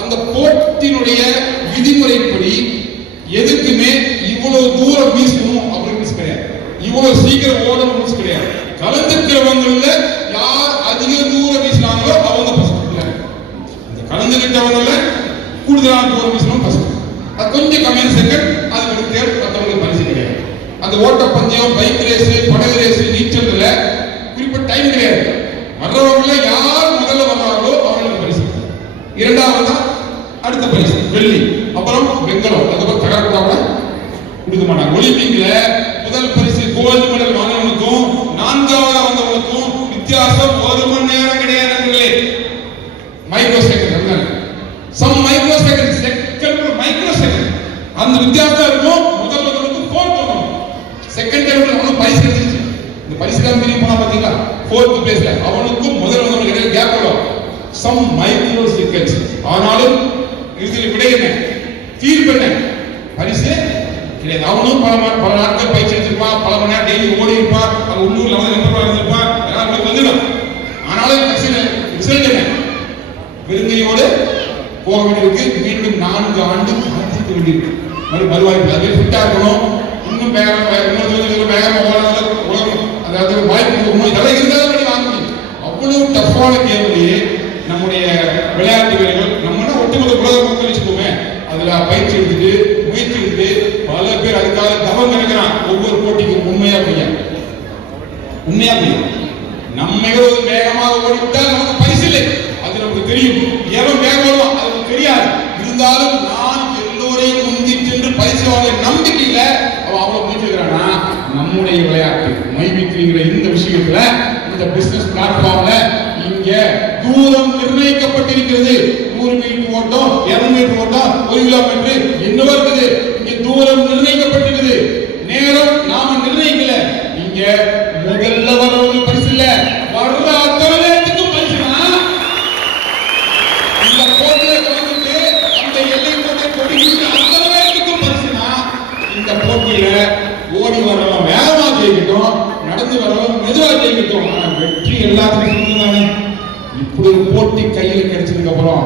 அந்த போட்டியினுடைய விதிமுறைப்படி எதுக்குமே இவ்வளவு தூரம் வீசணும் அப்படின்னு கிடையாது, இவ்வளவு சீக்கிரம் ஓடணும் கிடையாது. கலந்துக்கிறவங்கள யார் அதிக தூரம் வீசினாங்களோ அவங்க ஃபர்ஸ்ட். அந்த கலந்துக்கிட்டவங்கள கூடுதலான தூரம் வீசணும் ஃபர்ஸ்ட். அது கொஞ்சம் கம்மியான செகண்ட், அதுக்கு தேர்வு மற்றவங்களுக்கு பரிசு கிடையாது. அந்த ஓட்டப்பந்தயம், பைக் ரேஸ், படகு ரேஸ், நீச்சல்ல குறிப்பிட்ட டைம் கிடையாது. வர்றவங்கள யார் முதல்ல வர்றாங்களோ அவங்களுக்கு பரிசு. இரண்டாவது தான் அடுத்த பரிசு வெள்ளி, அப்புறம் வெங்கலம், அதுக்கப்புறம் தகரக்கூடாம கொடுக்க மாட்டாங்க. ஒலிம்பிக்ல முதல் பரிசு கோல்டு மெடல் வாங்கினவனுக்கும் நான்காவது வந்தவனுக்கும் வித்தியாசம் 1 மணி நேரம் கிடையாது. Micro second, some micro second, second micro second அந்த வித்தியாசம் இருக்கும். முதல் வந்தவனுக்கு ஃபோர்த் வந்தவன் செகண்ட் டைம்ல அவனுக்கு பரிசு கிடைச்சிருச்சு. இந்த பரிசு தான் தெரியும் போனா பாத்தீங்களா, ஃபோர்த் பிளேஸ்ல அவனுக்கும் முதல் வந்தவனுக்கு இடையில கேப் வரும். Some micro seconds. ஆனாலும் இதில் விட என்ன ஃபீல் பண்ண பரிசு கிடையாது. அவனும் பல நாட்கள் பயிற்சி எடுத்திருப்பான், பல மணி நேரம் டெய்லி ஓடி இருப்பான், அவன் உள்ளூர்ல வந்து நம்பர் இருந்திருப்பான், எல்லாம் வந்துடும். ஆனாலும் ரிசல்ட் என்ன, பெருங்கையோடு போக வேண்டியிருக்கு. மீண்டும் 4 ஆண்டு காத்திருக்க வேண்டியிருக்கு. மறுவாய்ப்பு அது ஃபிட்டா இருக்கணும், இன்னும் வேகமா ஓடணும், அதாவது வாய்ப்பு கொடுக்கணும். இதெல்லாம் இருந்தாலும் பண்ணி வாங்க முடியும். அவ்வளவு டஃப்பான கேள்வியே நம்முடைய விளையாட்டு வீரர்கள் நம்மனா ஒட்டுமொத்த உலகம் வச்சுக்கோமே, அதுல பயிற்சி எடுத்துட்டு முயற்சி எடுத்து பல பேர் அதுக்காக தவம் கிடக்கிறான். ஒவ்வொரு போட்டிக்கும் உண்மையா போய் நம்ம வேகமாக ஓடிவிட்டால் நமக்கு பரிசு இல்லை, அது நமக்கு தெரியும். எவன் வேகம் ஓடுவான் அது நமக்கு தெரியாது. இருந்தாலும் நான் எல்லோரையும் முந்தி சென்று பரிசு வாங்க நம்பிக்கையில அவன் அவ்வளவு முடிச்சுக்கிறானா. நம்முடைய விளையாட்டு மைவிக்கிற இந்த விஷயத்துல, இந்த பிசினஸ் பிளாட்ஃபார்ம்ல இங்க தூரம் நிர்ணயிக்கப்பட்டிருக்கிறது. 100 மீட்டர் ஓட்டம், 200 மீட்டர் ஓட்டம், 1 கிலோமீட்டர் என்னவோ இருக்குது. இங்க தூரம் நிர்ணயிக்கப்பட்டிருக்குது. நேரம் நாம நிர்ணயிக்கல. இங்க முதல்ல வரவங்க பரிசு இல்ல, வர்ற அத்தனை பேருக்கும் பரிசுனா இந்த போட்டியில கலந்துட்டு அந்த எல்லை கோட்டை கொடிக்கிட்டு அத்தனை பேருக்கும் பரிசுனா, இந்த போட்டியில ஓடி வரவன் வேகமா ஜெயிக்கட்டும், நடந்து வரவன் மெதுவா ஜெயிக்கட்டும். ஆனா வெற்றி எல்லாத்துக்கும் சொந்ததானே. இப்படி ஒரு போட்டி கையில கிடைச்சதுக்கு அப்புறம்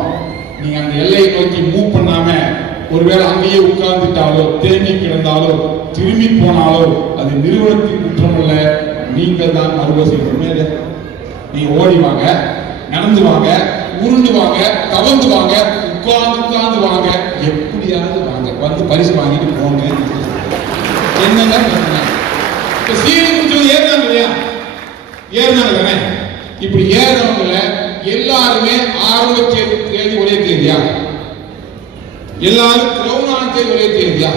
நீங்க அந்த எல்லையை நோக்கி மூவ் பண்ணாம ஒருவேளை அங்கேயே உட்கார்ந்துட்டாலோ, தேங்கி கிடந்தாலோ, திரும்பி போனாலோ அது நிறுவனத்தின் குற்றம் அல்ல, நீங்கள் தான் அறுவடை செய்யணும். நீங்க ஓடி வாங்க, நடந்து வாங்க, உருண்டு வாங்க, தவந்து வாங்க, உட்கார்ந்து வாங்க, எப்படியாவது வாங்க, வந்து பரிசு வாங்கிட்டு போங்க. என்னங்க இப்ப சீனி முடிச்சது ஏறினாங்க இல்லையா, ஏறினாங்க தானே. இப்படி ஏறவங்கள எல்லாருமே ஆரம்ப தேதி ஒரே தேதியா, எல்லாரும் கிரௌனான தேதி ஒரே தேதியா,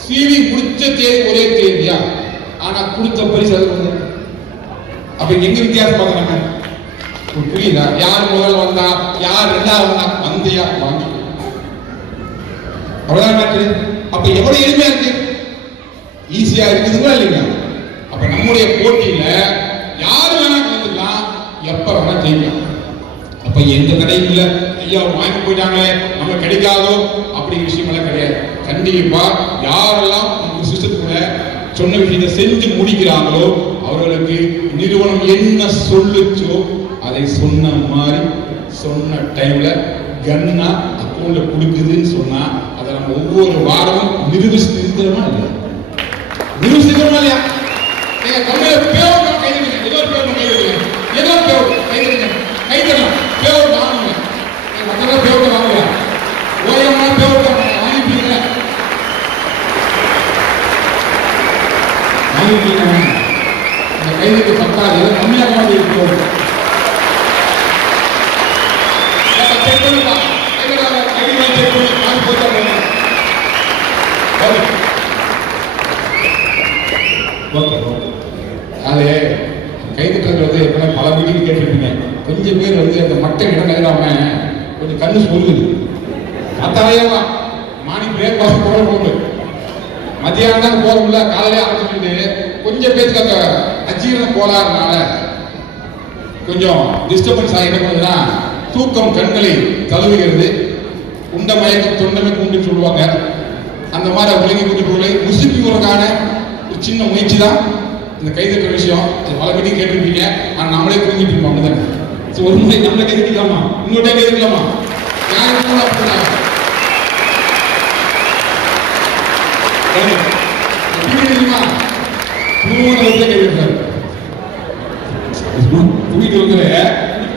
சீனி முடிச்ச தேதி ஒரே தேதியா, ஆனா கொடுத்த பரிசு அது வந்து அப்ப எங்க வித்தியாசம் பார்க்கறாங்க புரியுதா? யார் முதல்ல வந்தா, யார் ரெண்டாவது வந்தா, வந்தியா வாங்கி அவ்வளவுதான். அப்ப எவ்வளவு எளிமையா இருக்கு, ஈஸியா இருக்குதுங்களா இல்லைங்களா? அப்ப நம்முடைய போட்டியில யாரு வேணா கலந்துக்கலாம், எப்ப வேணா ஜெயிக்கலாம். அப்ப எந்த கடையும் இல்லை, ஐயா வாங்கி போயிட்டாங்களே நம்ம கிடைக்காதோ அப்படிங்கிற விஷயம் எல்லாம் கிடையாது. கண்டிப்பா யாரெல்லாம் உங்க சிஸ்டத்துக்குள்ள சொன்ன விஷயத்தை செஞ்சு முடிக்கிறாங்களோ அவர்களுக்கு நிறுவனம் என்ன சொல்லுச்சோ அதை சொன்ன மாதிரி சொன்ன டைம்ல கன்னா அக்கௌண்ட்ல கொடுக்குதுன்னு சொன்னா அதை நம்ம ஒவ்வொரு வாரமும் நிரூபிச்சிருக்கிறோமா இல்லையா? நிரூபிச்சிருக்கிறோமா இல்லையா? நீங்க கம்பெனியில பேர் கைது ஏதோ பேர் கைது ஏதோ பேர் கைது கைதெல்லாம் பேர் வாங்குங்க. மற்றவங்க பேர் வாங்குங்க. ஓயமான பேர் வாங்கிப்பீங்க. இந்த கைதுக்கு பத்தாது கம்மியாக இருக்கும். செக் பண்ணுப்பா. கைது செக் பண்ணி காசு போட்டா அது கைதுன்றது எப்படின்னா பல வீட்டுக்கு கேட்டிருப்பீங்க. கொஞ்சம் பேர் வந்து அந்த மட்டை இடம் நகராம கொஞ்சம் கண்ணு சொல்லுது. மத்தாலையா மாணி பிரேக்ஃபாஸ்ட் போட போகுது, மத்தியானம் தான் போகிறோம்ல, காலையிலே ஆரம்பிச்சுட்டு கொஞ்சம் பேருக்கு அந்த அஜீரண கோளாறுனால கொஞ்சம் டிஸ்டர்பன்ஸ் ஆகி என்ன பண்ணுதுன்னா தூக்கம் கண்களை தழுவுகிறது. உண்ட மயக்கம் தொண்டமை கூண்டு சொல்லுவாங்க. அந்த மாதிரி விலங்கி கூட்டுகளை முசிப்பிக்கிறதுக்கான ஒரு சின்ன முயற்சி தான் இந்த கைதட்டுற விஷயம். பல மீட்டிங் கேட்டிருப்பீங்க. ஆனால் நம்மளே புரிஞ்சுட்டு இருப்போம். அப்படிதானே? ஒரு முறை நம்மளை கைதட்டிக்கலாமா, இன்னொரு கைதட்டிக்கலாமா?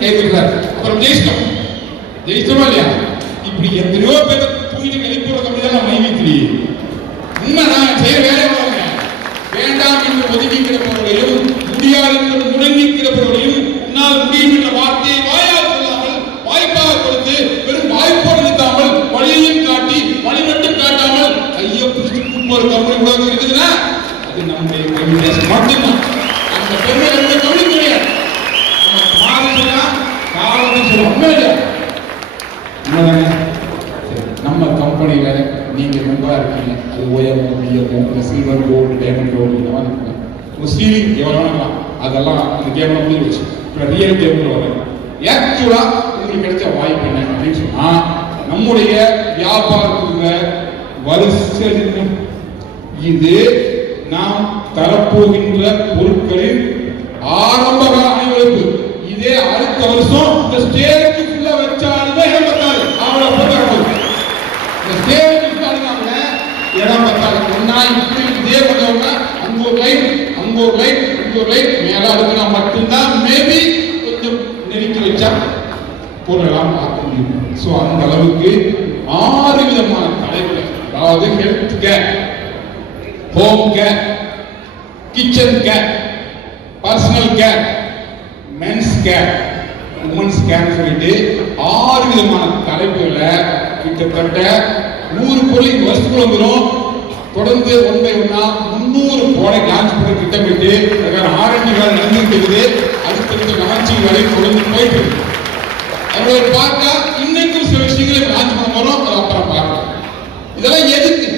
தெரியுமா? அப்புறம் ஜெயிச்சிட்டோம். ஜெயிச்சோமா இல்லையா? இப்படி எத்தனையோ பேர் தூங்கிட்டு வெளிப்புற கம்பெனி மைவித்திரி உண்மைதான் செய்ய வேலை வேண்டாம் என்று ஒதுக்கி கிடப்பவர்களையும் முடியாது என்று முடங்கி கிடப்பவர்களையும் உன்னால் முடியும் என்ற வார்த்தையை வாயால் சொல்லாமல் வாய்ப்பாக கொடுத்து வெறும் வாய்ப்போடு நிற்காமல் வழியையும் காட்டி வழி மட்டும் காட்டாமல் கையை பிடிச்சி ஒரு கம்பெனி உலகம் இருக்குதுன்னா அது நம்முடைய கம்யூனிகேஷன் மட்டும்தான். அந்த பெருமை நம்முடைய கம்பெனி கிடையாது. காலத்தை சொல்ல நம்ம கம்பெனியில நீங்க மெம்பரா இருக்கீங்க. அது OMO PMO silver gold diamond gold ஒரு சீலிங் எவ்வளோ அதெல்லாம் இந்த கேம்ல முடிஞ்சு வச்சு இப்போ ரியல் கேம்ல வரும். ஆக்சுவலா உங்களுக்கு கிடைச்ச வாய்ப்பு என்ன அப்படின்னு சொன்னா நம்முடைய வியாபாரத்துல வரிசை இது நாம் தரப்போகின்ற பொருட்களின் ஆரம்ப அணிவகுப்பு. இதே அடுத்த வருஷம் இந்த ஸ்டேஜ் ஃபுல்லா வச்சாலுமே பத்தாது. அவளை போட்டு இந்த ஸ்டேஜ் இடம் பத்தாது. ஒன்னா இப்படி இதே பண்ணவங்க அங்க ஒரு லைட் அங்க ஒரு லைட் இங்க ஒரு லைட் மேல அடுக்கினா மட்டும்தான் மேபி கொஞ்சம் நெருக்கி வச்சா பொருளெல்லாம் பார்க்க முடியும். ஸோ அந்த அளவுக்கு 6 விதமான தலைகளை, அதாவது health care, home care, kitchen care, personal care, men's care, women's care சொல்லிட்டு 6 விதமான தலைப்புகளை கிட்டத்தட்ட 100 பொருள் வருஷத்துக்குள்ள வந்துடும். தொடர்ந்து 1 by 1 300 ப்ராடக்ட் லான்ச் பண்ண திட்டமிட்டு அதுக்கான R&D வேலை நடந்துட்டு இருக்குது. அடுத்தடுத்த லான்ச்சிங் வேலை தொடர்ந்து போயிட்டு இருக்கு. அதோட பார்த்தா இன்னைக்கும் சில விஷயங்களை லான்ச் பண்ண போறோம். அது அப்புறம் பார்க்கலாம். இதெல்லாம் எதுக்கு?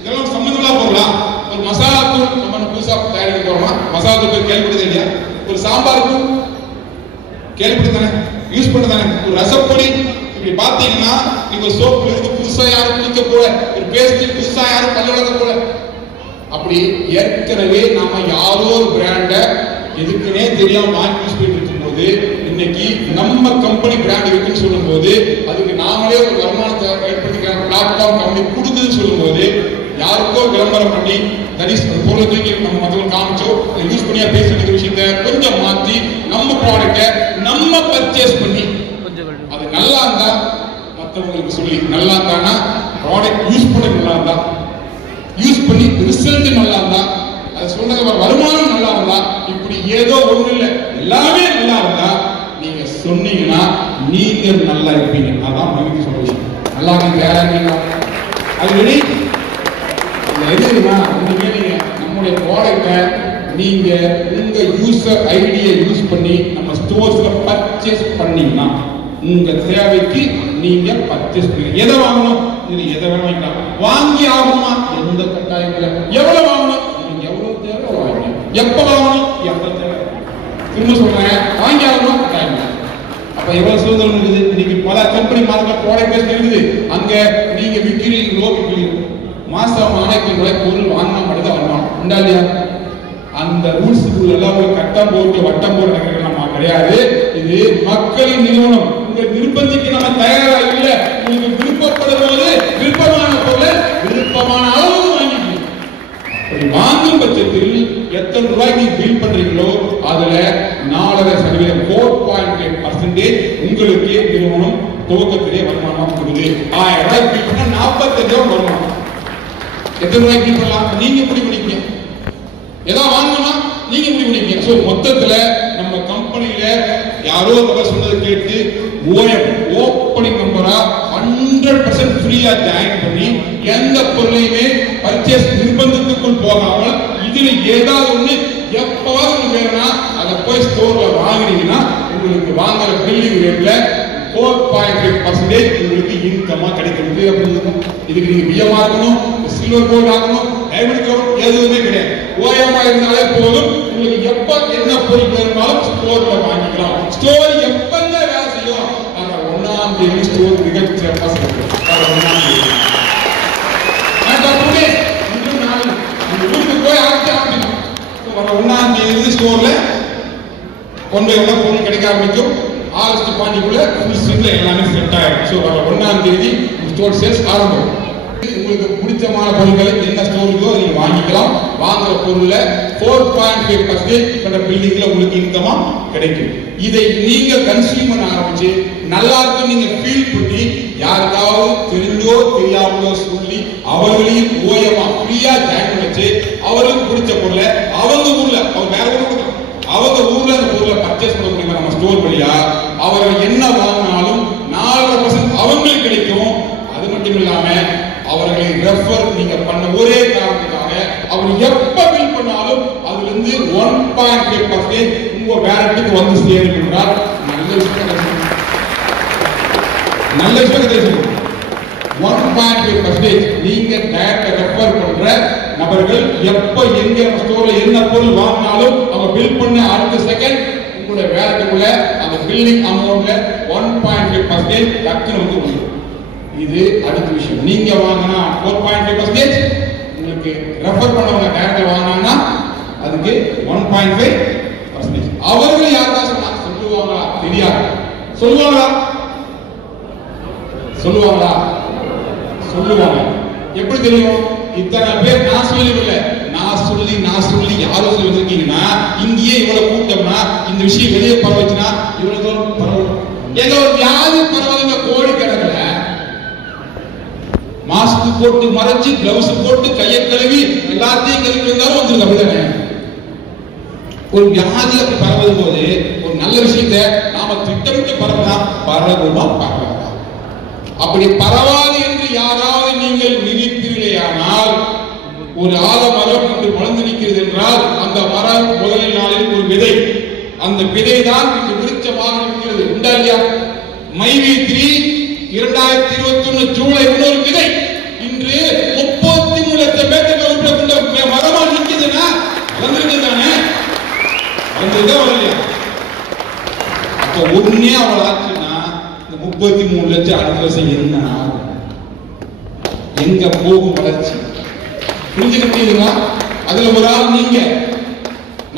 இதெல்லாம் சம்பந்தமா போகலாம். ஒரு மசாலா தூள் நம்ம புதுசா தயாரிக்க போறோமா? மசாலா தூள் கேள்விப்படுது இல்லையா? ஒரு சாம்பார் தூள் கேள்விப்படுதானே, யூஸ் பண்ணதானே? ஒரு ரசப்பொடி இப்படி பாத்தீங்கன்னா நீங்க சோப்பு இருந்து புதுசா யாரும் குளிக்க போல, ஒரு பேஸ்ட் புதுசா யாரும் பல்ல வளர்க்க போல. அப்படி ஏற்கனவே நாம யாரோ ஒரு பிராண்ட எதுக்குன்னே தெரியாம வாங்கி யூஸ் பண்ணிட்டு இருக்கும்போது இன்னைக்கு நம்ம கம்பெனி பிராண்ட் இருக்குன்னு சொல்லும் போது அதுக்கு நாமளே ஒரு வருமானத்தை ஏற்படுத்திக்கிற பிளாட்ஃபார்ம் கம்பெனி கொடுக்குதுன்னு சொல்லும் போது யாருக்கோ விளம்பரம் பண்ணி தனிஷ் பொருளை தூக்கி நம்ம மற்றவங்க காமிச்சோ யூஸ் பண்ணியா பேசுற விஷயத்த கொஞ்சம் மாற்றி நம்ம ப்ராடக்டை நம்ம பர்ச்சேஸ் பண்ணி அது நல்லா இருந்தா மற்றவங்களுக்கு சொல்லி நல்லா இருந்தானா ப்ராடக்ட் யூஸ் பண்ண நல்லா இருந்தா யூஸ் பண்ணி ரிசல்ட் நல்லா இருந்தா அது சொல்றது வருமானம் நல்லா இருந்தா இப்படி ஏதோ ஒண்ணு இல்லை எல்லாமே நல்லா இருந்தா நீங்க சொன்னீங்கன்னா நீங்க நல்லா இருப்பீங்க. அதான் மகிழ்ச்சி சொல்ல விஷயம். நல்லா வேற அது எதுனா நீங்க நம்முடைய ப்ராடக்டை நீங்க உங்க யூசர் ஐடியை யூஸ் பண்ணி நம்ம ஸ்டோர்ஸ்ல பர்ச்சேஸ் பண்ணீங்கன்னா உங்க தேவைக்கு நீங்க பர்ச்சேஸ் பண்ணி எதை வாங்கணும், நீங்க எதை வாங்கிக்கலாம், வாங்கி ஆகணுமா எந்த கட்டாயம் இல்லை. எவ்வளவு வாங்கணும், நீங்க எவ்வளவு தேவை வாங்கணும், எப்ப வாங்கணும், எப்ப தேவை. திரும்ப சொல்றேன், வாங்கி ஆகணும் கட்டாயம் எவ்வளவு சுதந்திரம் இருக்குது. இன்னைக்கு பல கம்பெனி மார்க்கெட் ப்ராடக்ட் பேஸ்ட் இருக்குது. அங்க நீங்க விற்கிறீங்களோ மாசம் ஆணைக்குள்ள பொருள் வாங்கினா மட்டும் தான் வரணும். உண்டா இல்லையா? அந்த ரூல்ஸ் எல்லாம் ஒரு கட்டம் போட்டு வட்டம் போட்டு நடக்கிறது நம்ம கிடையாது. இது மக்களின் நிறுவனம். உங்க நிர்பந்திக்கு நம்ம தயாரா இல்ல. உங்களுக்கு விருப்பப்படும் போது விருப்பமான பொருளை விருப்பமான அளவுக்கு வாங்கிக்கணும். அப்படி வாங்கும் பட்சத்தில் எத்தனை ரூபாய்க்கு பில் பண்றீங்களோ அதுல 4.5% 4.5% உங்களுக்கு நிறுவனம் துவக்கத்திலே வருமானம் கொடுக்குது. 1000 ரூபாய் பில் பண்ணா 45 வருமானம். எத்தனை ரூபாய்க்கு பில் பண்ணலாம் நீங்க முடிவு பண்ணிக்கீங்க. ஏதோ வாங்கணும்னா நீங்க முடிவு பண்ணிக்கீங்க. ஸோ மொத்தத்துல நம்ம கம்பெனியில யாரோ ஒரு சொன்னதை கேட்டு ஓப்பனிங் நம்பரா 100% ஃப்ரீயா ஜாயின் பண்ணி எந்த பொருளையுமே பர்ச்சேஸ் நிர்பந்தத்துக்குள் போகாமல் இதுல ஏதாவது ஒண்ணு எப்பவாவது வேணும்னா அதை போய் ஸ்டோர்ல வாங்கினீங்கன்னா உங்களுக்கு வாங்குற பில்லிங் ரேட்ல 4.5% உங்களுக்கு இன்கமா கிடைக்கிறது. இதுக்கு நீங்க பிஎம்ஆ இருக்கணும், சில்வர் கோல்ட் ஆகணும், டைமண்ட் கோல்ட் எதுவுமே கிடையாது. ஓஎம்ஆ இருந்தாலே போதும். உங்களுக்கு எப்ப என்ன பொருள் வேணுமாலும் ஸ்டோர்ல வாங்கிக்கலாம். ஸ்டோர் எப்பங்க வேலை செய்யும்? அந்த 1ஆம் தேதி ஸ்டோர் மிகச் சிறப்பா செய்யும். 1ஆம் தேதி ஊருக்கு போய் ஆரம்பிக்கணும். 1ஆம் தேதி ஸ்டோர்ல கொண்டு வர பொருள் கிடைக்க ஆரம்பிக்கும். ஆகஸ்ட் பாண்டிக்குள்ள ஃபுல் ஸ்ட்ரீட்ல எல்லாமே செட் ஆயிடும். ஸோ 1ஆம் தேதி ஸ்டோர் சேல்ஸ் ஆரம்பம். உங்களுக்கு பிடிச்சமான பொருட்களை என்ன ஸ்டோருக்கோ நீங்க வாங்கிக்கலாம். வாங்குற பொருள்ல 4.5% பில்டிங்ல உங்களுக்கு இன்கமா கிடைக்கும். இதை நீங்க கன்சியூம் பண்ண ஆரம்பிச்சு நல்லா இருக்கு நீங்க ஃபீல் பண்ணி யாருக்காவது தெரிஞ்சோ தெரியாமலோ சொல்லி அவர்களையும் ஓயமா ஃப்ரீயா ஜாயின் வச்சு அவர்களுக்கு பிடிச்ச பொருளை அவங்க ஊர்ல அவங்க வேற ஊருக்கு அவங்க ஊர்ல அந்த பொருளை பர்ச்சேஸ் பண்ண முடியுமா நம்ம ஸ்டோர் வழியா அவர்கள் என்ன வாங்கினாலும் 4% அவங்களுக்கு கிடைக்கும். அது மட்டும் இல்லாம அவர்களை ரெஃபர் நீங்க பண்ண ஒரே காரணத்துக்காக அவர் எப்ப பில் பண்ணாலும் அதுல இருந்து 1.5% உங்க வேலட்டுக்கு வந்து சேரும் என்றால் நல்ல விஷயம். நல்ல விஷயம். 1.5% நீங்க டைரக்ட் ரெஃபர் பண்ற நபர்கள் எப்ப எங்க ஸ்டோர்ல என்ன பொருள் வாங்கினாலும் அவங்க பில் பண்ண அடுத்த செகண்ட் உங்களுடைய வேலட்டுக்குள்ள அந்த பில்லிங் அமௌண்ட்ல 1.5% டக்குனு வந்து வந்துடும். இது அடுத்த விஷயம். நீங்க வாங்கினா 4.5% உங்களுக்கு ரெஃபர் பண்ணவங்க டைரக்டா வாங்கினாங்கன்னா அதுக்கு 1.5%. அவர்கள் யாரா சொல்லுவாங்களா? தெரியாது. சொல்லுவாங்களா? சொல்லுவாங்க. எப்படி தெரியும்? இத்தனை பேர் நான் சொல்லவில்லை, நான் சொல்லி யாரும் சொல்லி வச்சிருக்கீங்கன்னா இங்கேயே இவ்வளவு கூட்டம்னா இந்த விஷயம் வெளியே பரவச்சுன்னா இவ்வளவு தூரம் பரவும். ஏதோ ஒரு வியாதி பரவாயில்ல கோடிக்கணக்கில் மாஸ்க் போட்டு மறைச்சு கிளவுஸ் போட்டு கையை கழுவி எல்லாத்தையும் கழுவி இருந்தாலும் வந்துருக்கு. அப்படிதானே ஒரு வியாதி அப்படி பரவது போது ஒரு நல்ல விஷயத்தை நாம திட்டமிட்டு பரவலாம். பரவுமா பரவாதா? அப்படி பரவாது என்று யாராவது நீங்கள் நினைப்பீர்களேயானால் ஒரு ஆலமரம் என்று வளர்ந்து நிற்கிறது என்றால் அந்த மரம் முதல் நாளில் ஒரு விதை. அந்த விதை தான் இன்று விருட்சமாக இருக்கிறது. உண்டா இல்லையா? மைவி 3 2021 ஜூலை இன்னொரு விதை இன்று 33 லட்சம் பேருக்கு கொண்ட மரமா நிற்குதுன்னா வந்திருக்கு தானே? வந்ததே வரலையா? அப்ப ஒன்னே அவள் ஆச்சுன்னா இந்த 33 லட்சம் அடுத்த வருஷம் என்ன ஆகும்? எங்க போகும் வளர்ச்சி? புரிஞ்சுக்க முடியுதுங்களா? அதுல ஒரு ஆள் நீங்க.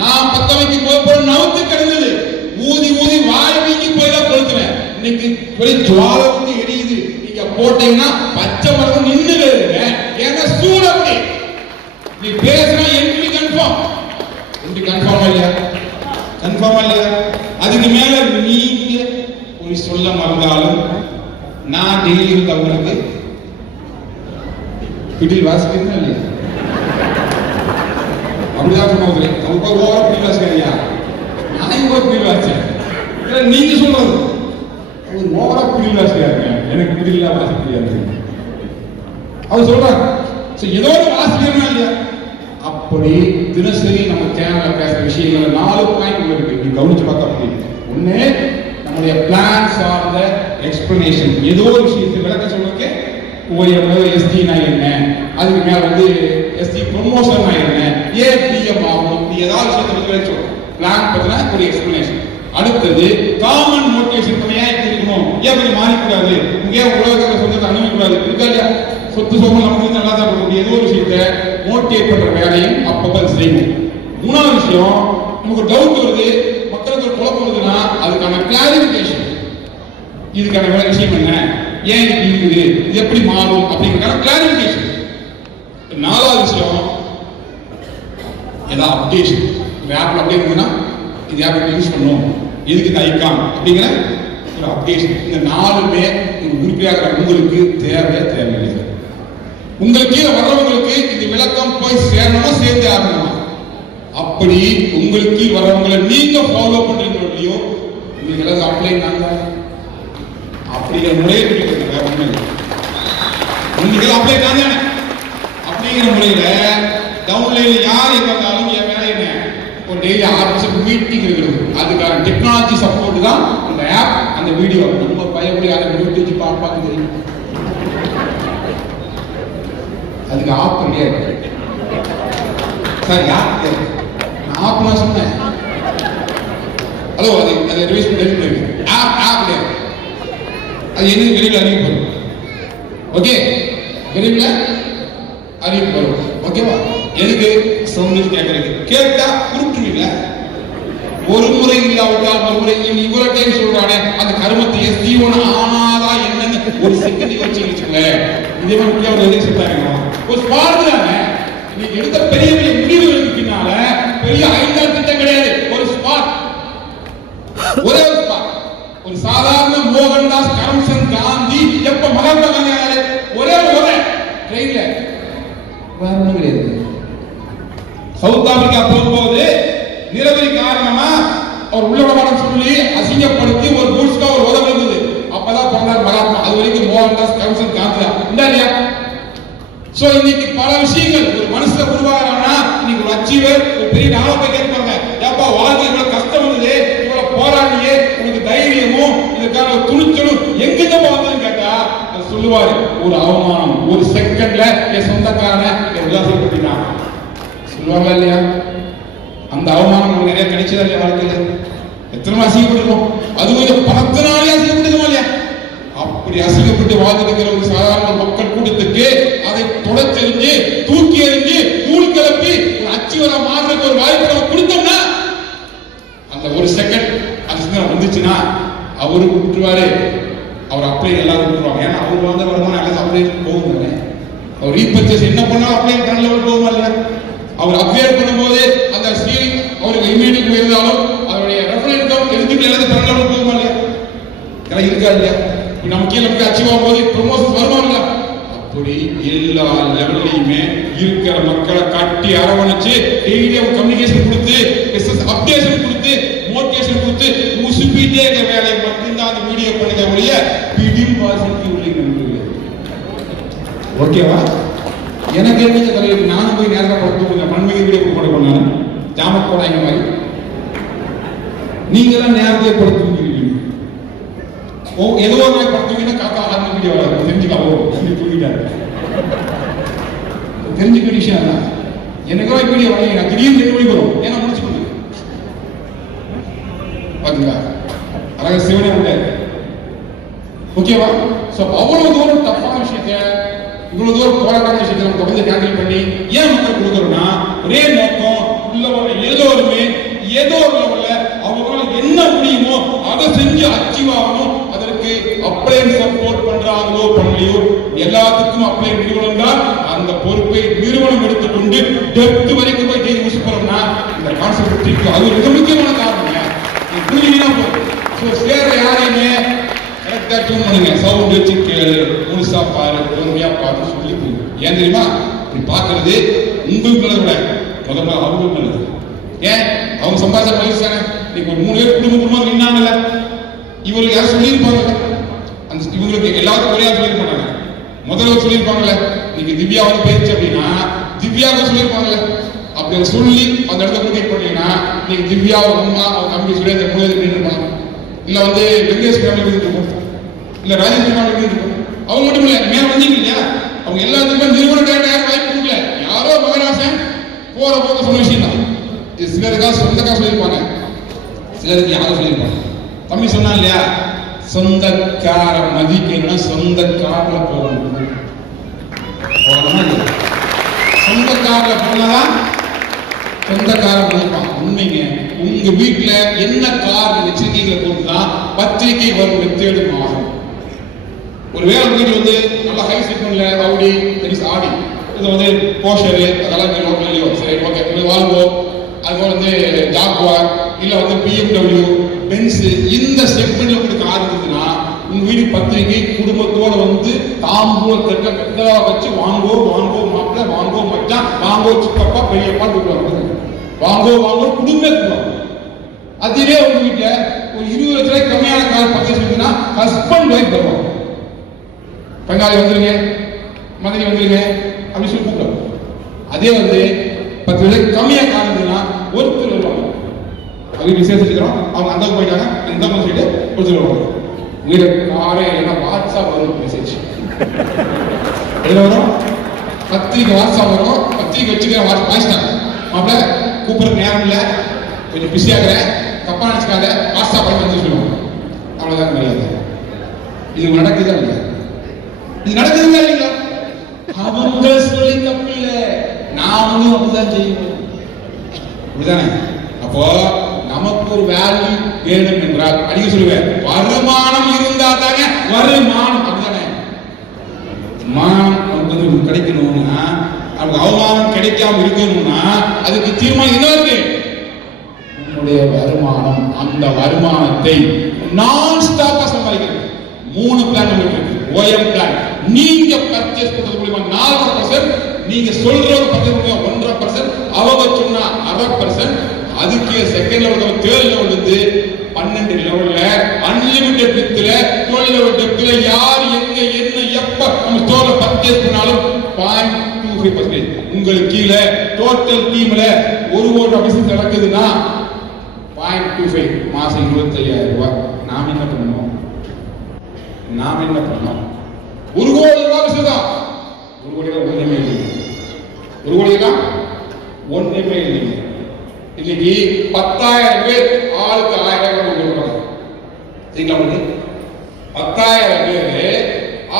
நான் 10 வைக்கும் போது நவுத்து கிடந்தது, ஊதி வாய் வீங்கி போய்தான் கொளுத்துவேன். இன்னைக்கு போய் ஜுவாலை வந்து எரியுது. நீங்க போட்டீங்கன்னா பச்சை மரம் நின்று வருங்க. ஏன்னா சூடு அப்படி. நீ பேசுனா என்ட்ரி கன்ஃபார்ம். கன்ஃபார்மா இல்லையா? அதுக்கு மேல நீங்க ஒரு சொல்ல மறந்தாலும் நான் டெய்லி வந்து அவங்களுக்கு பிடில் வாசிக்கிறேன் இல்லையா? அப்படிதான் சொன்னது. அவங்க ஓவரா பிடில் வாசிக்கிறியா? நான் இவ்வளோ பிடில் வாசிச்சேன். நீங்க சொல்றது அவர் ஓவரா பிடில் வாசிக்கிறாங்க. எனக்கு பிடில் வாசிக்க தெரியாது அவர் சொல்றாங்க. ஏதோ ஒரு வாசிக்கிறேன்னா இல்லையா? அப்படி தினசரி நம்ம சேனல்ல பேசுற விஷயங்கள் 4 பாயிண்ட் இருக்கு. நீங்க கவனிச்சு பார்த்தா முடியும். ஒண்ணு, நம்முடைய பிளான் சார்ந்த எக்ஸ்பிளனேஷன். ஏதோ ஒரு விஷயத்தை விளக்க சொல்றதுக்கு எஸ்டினா என்ன, அதுக்கு மேல வந்து எஸ்டி ப்ரொமோஷன் என்ன, ஏபிஎம் ஆகும், ஏதாவது விஷயத்தை பத்தி சொல்றோம். பிளான் பத்தின ஒரு எக்ஸ்பிளனேஷன். அடுத்தது காமன் மோட்டிவேஷன். ஏன் இப்படி இருக்கணும், ஏன் கொஞ்சம் மாறிக்கூடாது, ஏன் உலகத்தில் சொந்தத்தை அனுபவிக்கூடாது இருக்கா இல்லையா? சொத்து சோகம் நமக்கு நல்லா தான் இருக்கக்கூடிய ஏதோ ஒரு விஷயத்தை மோட்டிவேட் பண்ற வேலையும் அப்பப்போ செய்யணும். மூணாவது விஷயம், நமக்கு டவுட் வருது, மக்களுக்கு ஒரு குழப்பம் வருதுன்னா அதுக்கான கிளாரிபிகேஷன். இதுக்கான வேலை விஷயம் என்ன, ஏன் இப்படி இருக்குது, இது எப்படி மாறும் அப்படிங்கிறதுக்கான கிளாரிபிகேஷன். நாலாவது விஷயம், ஏதாவது அப்டேஷன். இந்த ஆப்ல அப்டேட் இருக்குன்னா இது ஆப் யூஸ் பண்ணணும், எதுக்கு இந்த ஐக்கான் அப்படிங்கிற ஒரு அப்டேஷன். இந்த நாலுமே ஒரு உறுப்பியாக உங்களுக்கு தேவையில்லை. உங்களுக்கு வர்றவங்களுக்கு இந்த விளக்கம் போய் சேரணுமா சேர்ந்து ஆகணுமா? அப்படி உங்களுக்கு வர்றவங்களை நீங்க ஃபாலோ பண்றீங்களோ இல்லையோ, உங்களுக்கு எல்லாம் அப்ளை நாங்க அப்படிங்கிற முறையை உங்களுக்கு அப்ளை தானே அப்படிங்கிற முறையில டவுன்லைன்ல யார் இருந்தாலும் என் வேலை என்ன, ஒரு டெய்லி 6 மீட்டிங் இருக்கிறது. அதுக்கான டெக்னாலஜி சப்போர்ட் தான் அந்த ஆப், அந்த வீடியோ. நம்ம பயப்படி அதை வீட்டு வச்சு பார்ப்பாங்க தெரியும், அதுக்கு ஆப் கிடையாது. சார் ஆப் கிடையாது, நான் ஆப் நான் சொன்னேன். ஹலோ, அது ரிவைஸ் பண்ணி ஆப் கிடையாது. அது என்ன விரைவில் அறிவிப்பு வரும். ஓகே, விரைவில் அறிவிப்பு வரும். ஓகேவா? எதுக்கு சவுண்ட் கேட்கறது, கேட்டா குறுட்டுவீங்களா? ஒரு முறை இல்லாவிட்டால் மறுமுறை இவ்வளவு டைம் சொல்றானே, அந்த கருமத்தை ஜீவன ஆனாதா என்னன்னு ஒரு செகண்ட் வச்சுக்கோங்க. இதே மாதிரி ஒரு எதிர்ப்பு சொல்றாங்க, ஒரு ஸ்பாட் தானே. நீங்க எடுத்த பெரிய பெரிய முடிவுகளுக்கு பின்னால பெரிய 5 திட்டம் கிடையாது, ஒரு ஸ்பாட், ஒரே ஒரு ஸ்பாட். ஒரு சாதாரண மோகன்தாஸ் கரம்சந்த் காந்தி எப்ப மகாத்மா காந்தி ஒரே ட்ரெயின்ல வேற ஒன்றும் கிடையாது. சவுத் ஆப்பிரிக்கா போகும்போது நிரவரி காரணமா அவர் உள்ளடமானம் சொல்லி அசிங்கப்படுத்தி ஒரு பூட்ஸ்கா ஒரு உதவி இருந்தது. அப்பதான் பிறந்தார் மகாத்மா. அது வரைக்கும் மோகன்தாஸ் கரம்சந்த் காந்தி தான் இல்லையா? சோ இன்னைக்கு பல விஷயங்கள் ஒரு மனுஷன் உருவாகிறான்னா இன்னைக்கு ஒரு அச்சீவர் ஒரு பெரிய நாளத்தை கேட்பாங்க, ஏப்பா வாழ்க்கை இவ்வளவு கஷ்டம் வந்தது, இவ்வளவு போராடியே, உனக்கு தைரியமும் இதுக்கான துணிச்சலும் எங்கிட்ட போகுதுன்னு கேட்டா அது சொல்லுவாரு, ஒரு அவமானம், ஒரு செகண்ட்ல என் சொந்தக்காரன உதாசப்படுத்தினான் சொல்லுவாங்களா இல்லையா? அந்த அவமானம் நமக்கு நிறைய கிடைச்சதா இல்லையா? வாழ்க்கையில எத்தனை அசிங்கப்பட்டிருக்கோம், அதுவும் பணத்தினாலே அசிங்கப்பட்டிருக்கோம் இல்லையா? அப்படி அசிங்கப்பட்டு வாழ்ந்துருக்கிற ஒரு சாதாரண மக்கள் கூட்டத்துக்கு அதை தொடச்செறிஞ்சு தூக்கி எறிஞ்சு தூள் கிளப்பி ஒரு அச்சுவரை மாறுறதுக்கு ஒரு வாய்ப்பு நம்ம கொடுத்தோம்னா அந்த ஒரு செகண்ட் அந்த சிந்தனை வந்துச்சுன்னா அவரு விட்டுருவாரு, அவர் அப்ளை எல்லாரும் விட்டுருவாங்க. ஏன்னா அவர் வந்து வருமானம் எல்லாரும் அப்ளை போகும் தானே. அவர் ரீபர்ச்சேஸ் என்ன பண்ணாலும் அப்ளை கண்ணில் போகுமா இல்லையா? அவர் அப்ளேட் பண்ணும்போது அந்த ஸ்டீரிங் அவருக்கு இமீடியட் போயிருந்தாலும் அவருடைய ரெஃபரன்ஸ் கவுண்ட் எதுக்கு எல்லாத்தையும் கண்ணில் போகுமா இல்லையா? இருக்கா இல்லையா? நம்ம கீழே போய் அச்சீவ் ஆகும் போது ப்ரொமோஷன் வருவாங்களா? அப்படி எல்லா லெவல்லையுமே இருக்கிற மக்களை கட்டி அரவணைச்சு டெய்லி கம்யூனிகேஷன் கொடுத்து அப்டேஷன் கொடுத்து மோட்டிவேஷன் கொடுத்து உசுப்பிட்டே இருக்க வேலையை மட்டும்தான் அந்த வீடியோ பண்ணுங்க ஒழிய பிடிம் வாசிக்கு உள்ளீங்க. ஓகேவா? எனக்கு என்ன தலைவர், நானும் போய் நேரத்தை படுத்து மண்மையை வீடியோ போட பண்ணாலும் ஜாம போடாங்க மாதிரி நீங்க தான் நேரத்தை படுத்து ஏதோ ஒரு நாள் படுத்துவீங்கன்னா காக்கா ஆரம்பி வீடியோ தெரிஞ்சுக்காவோ தூங்கிட்டாரு. தெரிஞ்சுக்க விஷயம் தான். எனக்கோ வீடியோ வரீங்க, நான் திடீர்னு 2 மணிக்கு வரும், ஏன்னா முடிச்சு கொடுங்க பாத்தீங்களா? அழகா சிவனே உண்டாரு. ஓகேவா? சோ அவ்வளவு தூரம் தப்பான விஷயத்த, இவ்வளவு தூரம் போராட்டான விஷயத்தை நம்ம தொடர்ந்து ஹேண்டில் பண்ணி ஏன் மக்கள் கொடுக்குறோம்னா ஒரே நோக்கம், உள்ளவங்க எல்லோருமே ஏதோ ஒரு லெவல்ல அவங்களால என்ன முடியுமோ அதை செஞ்சு அச்சீவ் ஆகணும். அதற்கு அப்ளை சப்போர்ட் பண்றாங்களோ பண்ணலையோ எல்லாத்துக்கும் அப்ளை நிறுவனம் தான் அந்த பொறுப்பை நிறுவனம் எடுத்துக்கொண்டு டெப்த் வரைக்கும் போய் ஜெயிச்சு முடிச்சுறோம்னா இந்த கான்செப்ட் அது ஒரு மிக முக்கியமான காரணம். புரிஞ்சுக்கினா போதும். ஸோ சேர யாரையுமே கரெக்டா டியூன் பண்ணுங்க, சவுண்ட் வச்சு கேளு, முழுசா பாரு, பொறுமையா பார்த்து சொல்லி கொடுங்க. ஏன் தெரியுமா? இப்படி பார்க்கறது உங்களுக்கு நல்லது கூட முதல்ல அவங்களுக்கு நல்லது. ஏன் அவங்க சம்பாதிச்ச பயிற்சி தானே. நீங்க ஒரு 3 பேர் குடும்பம் நின்னாங்கல்ல, இவங்களுக்கு யாரும் சொல்லியிருப்பாங்கல்ல, அந்த இவங்களுக்கு எல்லாத்துக்கும் ஒரே சொல்லியிருக்க மாட்டாங்க. முதல்ல சொல்லியிருப்பாங்கல்ல, நீங்க திவ்யா வந்து பயிற்சி அப்படின்னா திவ்யாவுக்கு சொல்லியிருப்பாங்கல்ல. அப்படி சொல்லி அந்த இடத்துல முடிவு பண்ணீங்கன்னா நீங்க திவ்யா அம்மா அவங்க தம்பி சொல்லி அந்த 3 பேர் இருப்பாங்க. இல்ல வந்து வெங்கடேஷ் ஃபேமிலி இருக்கும், இல்ல ராஜேஷ் ஃபேமிலி இருக்கும். அவங்க மட்டும் இல்ல, மேல வந்தீங்க இல்லையா, அவங்க எல்லாத்துக்குமே நிறுவனம் யாரும் வாய்ப்பு கொடுக்கல. யாரோ மகராசன் போற போக சொன்ன விஷயம் தான். இது சிலருக்காக சொந்தக்காக சொல்லியிருப்பாங்க, சிலருக்கு யாரும் சொல்லியிருப்பாங்க. தம்பி சொன்னா இல்லையா, சொந்தக்கார மதிக்கணும்னா சொந்த கார்ல போகணும். சொந்தக்காரில் போனதான் சொந்தக்காரன் மதிப்பான். உண்மைங்க, உங்க வீட்டுல என்ன கார் வச்சிருக்கீங்க பொறுத்துதான் பத்திரிகை வரும் மெத்தேடு மாறும். ஒருவேளை வீட்டு வந்து நல்லா ஹை செக்மெண்ட்ல ஆடி தெரிஸ் ஆடி இது வந்து போஷரு அதெல்லாம் நீங்க லோக்கல்லையோ சரி ஓகே இது வால்வோ அதுபோல வந்து ஜாக்வார் இல்ல வந்து BMW பென்ஸ் இந்த செக்மெண்ட்ல உங்களுக்கு கார் இருக்குதுன்னா உங்க வீடு பத்திரிகை குடும்பத்தோட வந்து தாம்பூல தட்ட கட்டா வச்சு வாங்கோ வாங்கோ மாப்பிள்ள வாங்கோ மச்சான் வாங்கோ சித்தப்பா பெரியப்பா கூப்பிடுவாங்க. வாங்கோ வாங்கோ குடும்பம். அதுவே உங்க வீட்டுல ஒரு 20 லட்சம் ரூபாய் கம்மியான கார் பர்ச்சேஸ் பண்ணுன்னா ஹஸ்பண்ட் ஒய்ஃப் வருவாங்க. பங்காளி வந்துருங்க, மதுரை வந்துருங்க அப்படின்னு சொல்லி கூப்பிடுவாங்க. அதே வந்து 10 லட்சம் கம்மியா கார் இருந்ததுன்னா ஒருத்தர் வருவாங்க. அவங்க விசேஷிக்கிறோம், அவங்க அந்த போயிட்டாங்க இந்த சொல்லிட்டு ஒருத்தர் வருவாங்க. வீடு காரே இல்லைன்னா வாட்ஸ்அப் வரும் மெசேஜ் எதுல வரும், பத்திரிக்கை வாட்ஸ்அப் வரும். பத்திரிக்கை வச்சுக்கிற வாய்ஸ்டாங்க மாப்பிள்ள கூப்பிடுற நேரம் இல்லை, கொஞ்சம் பிஸியாகிறேன், தப்பா நினைச்சுக்காத, வாட்ஸ்அப் பண்ணி வந்து சொல்லுவாங்க. அவ்வளவுதான் மரியாதை. இது நடக்குதா இல்லையா? இது நடக்குதுங்களா இல்லைங்களா? அவங்க சொல்லி தப்பு இல்லை, நான் வந்து அப்படிதான் செய்வேன். அப்படிதானே? அப்போ நமக்கு ஒரு வேல்யூ வேணும் என்றால் அடிக்க சொல்லுவேன், வருமானம் இருந்தா தானே வருமானம். அப்படிதானே? மானம் வந்து கிடைக்கணும்னா, நமக்கு அவமானம் கிடைக்காம இருக்கணும்னா அதுக்கு தீர்மானம் என்ன இருக்கு? உன்னுடைய வருமானம், அந்த வருமானத்தை நான் ஸ்டாப்பா சம்பாதிக்கிறது. 3 பிளான் உங்களுக்கு இருக்கு. ஓஎம் பிளான், நீங்க பர்ச்சேஸ் பண்றது மூலமா 4%, நீங்க சொல்றது பர்ச்சேஸ் மூலமா 1.5%, அவங்க சொன்னா 1/2%, அதுக்கு செகண்ட் லெவல் தேர்ட் லெவல் இருந்து 12 லெவல்ல அன்லிமிட்டெட் வித்ல 12 லெவல் டெப்த்ல யார் எங்க என்ன எப்ப நம்ம ஸ்டோர்ல பர்ச்சேஸ் பண்ணாலும் 0.25% உங்களுக்கு கீழே டோட்டல் டீம்ல ஒரு பிசினஸ் நடக்குதுன்னா 0.25 மாசம் 25,000 ரூபாய். நாம என்ன பண்ணணும்? நாம என்ன பண்ணணும்? 1 கோடி ரூபாய் விஷயம். 1 கோடி ரூபாய் ஒண்ணுமே இல்லை. 1 கோடி ரூபாய் ஒண்ணுமே இல்லை. இன்னைக்கு 10,000 பேர் ஆளுக்கு 1000 ரூபாய் கொடுக்குறாங்க. சரிங்களா? உங்களுக்கு 10,000 பேர்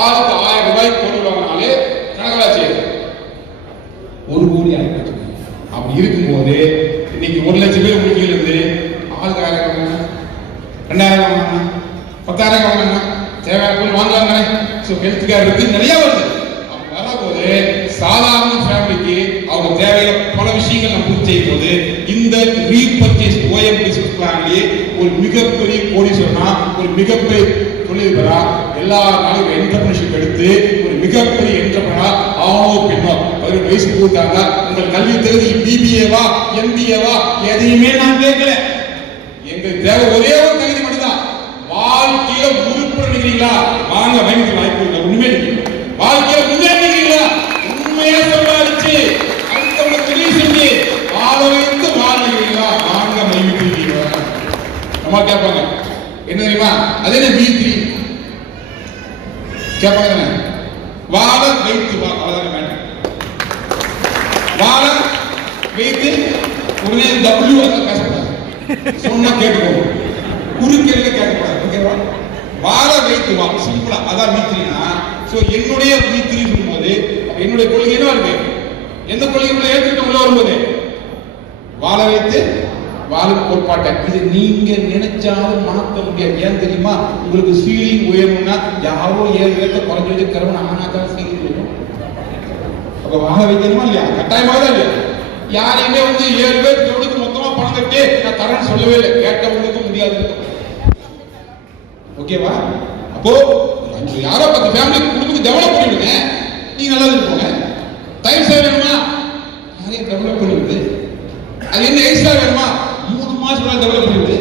ஆளுக்கு 1000 ரூபாய் கொடுக்குறாங்கனாலே கணக்காச்சு 1 கோடி ஆயிடுச்சு. அப்படி இருக்கும்போது இன்னைக்கு 1 லட்சம் பேர் உங்களுக்கு இருந்து ஆளுக்கு 1000 வாங்க, 2000 வாங்க, 10,000 வாங்க, தேவையான பொருள் வாங்கலாங்க. ஸோ ஹெல்த் கேர் இருக்கு, நிறைய வருது. அப்படி வரும்போது சாதாரண ஃபேமிலிக்கு அவங்க தேவையான பல விஷயங்கள் நம்ம பூர்த்தி செய்யும் போது இந்த ரீபர்ச்சேஸ் ஓஎம் பிசினஸ் பிளான்லயே ஒரு மிகப்பெரிய கோடீஸ்வரனா, ஒரு மிகப்பெரிய தொழிலதிபரா, எல்லா நாளும் என்டர்பிரினர்ஷிப் எடுத்து ஒரு மிகப்பெரிய என்டர்பிரனரா ஆணோ பெண்ணோ 18 வயசு பூர்த்தாங்க. உங்கள் கல்வி தகுதி பிபிஏவா எம்பிஏவா எதையுமே நான் கேட்கல. எங்களுக்கு தேவை ஒரே ஒரு தகுதி மட்டும்தான். வாழ்க்கையில உறுப்பினர் நினைக்கிறீங்களா? வாங்க பயணிக்க வாய்ப்பு இல்லை. உண்மையே நினைக்கிறீங்க வாழ்க்கையில முன்னேறிக்கிறீங்களா? உண்மையா சம்பாதிச்சு அடுத்தவங்க தொழில் செஞ்சு வாழ வைத்து வாழ்கிறீங்களா? வாங்க மைவிக்கிறீங்களா? நம்ம கேட்பாங்க என்ன தெரியுமா? அது என்ன V3 கேட்பாங்க. வாழ வைத்து வா, அவ்வளவுதான் வேண்டாம். வாழ வைத்து உடனே W அதான் பேசக்கூடாது, சொன்னா கேட்டுக்கோங்க, குறுக்கெல்ல கேட்கக்கூடாது. ஓகேவா? வாழ வைத்து வா, சிம்பிளா அதான் V3னா. சோ என்னுடைய V3 சொல்லும்போது என்னுடைய கொள்கை என்ன இருக்கு? எந்த கொள்கைக்குள்ள ஏற்றுட்டு உள்ள வரும்போது வாழ வைத்து வாழும் கோட்பாட்டை இது நீங்க நினைச்சாலும் மாற்ற முடியாது. ஏன் தெரியுமா? உங்களுக்கு சீலிங் உயரணும்னா யாரோ 7 பேர்த்த குறைஞ்சு வச்சு கருவன் ஆனாதான் சீலிங் உயரும். அப்ப வாழ வைக்கணுமா இல்லையா? கட்டாயமாக தான் இல்லையா? யாரையுமே வந்து 7 பேர் எவ்வளவுக்கு மொத்தமா பணம் கட்டி நான் தரேன்னு சொல்லவே இல்லை. கேட்டவங்களுக்கு முடியாது. ஓகேவா? அப்போ யாரோ 10 ஃபேமிலி குடும்பத்துக்கு டெவலப் பண்ணிடுங்க. நீங்க நல்லா இருப்போங்க. டைம் சேவ் வேணுமா? யாரையும் டெவலப் பண்ணிடுது. அது என்ன எக்ஸ்ட்ரா வேணுமா? 3 மாசம் டெவலப் பண்ணிடுது.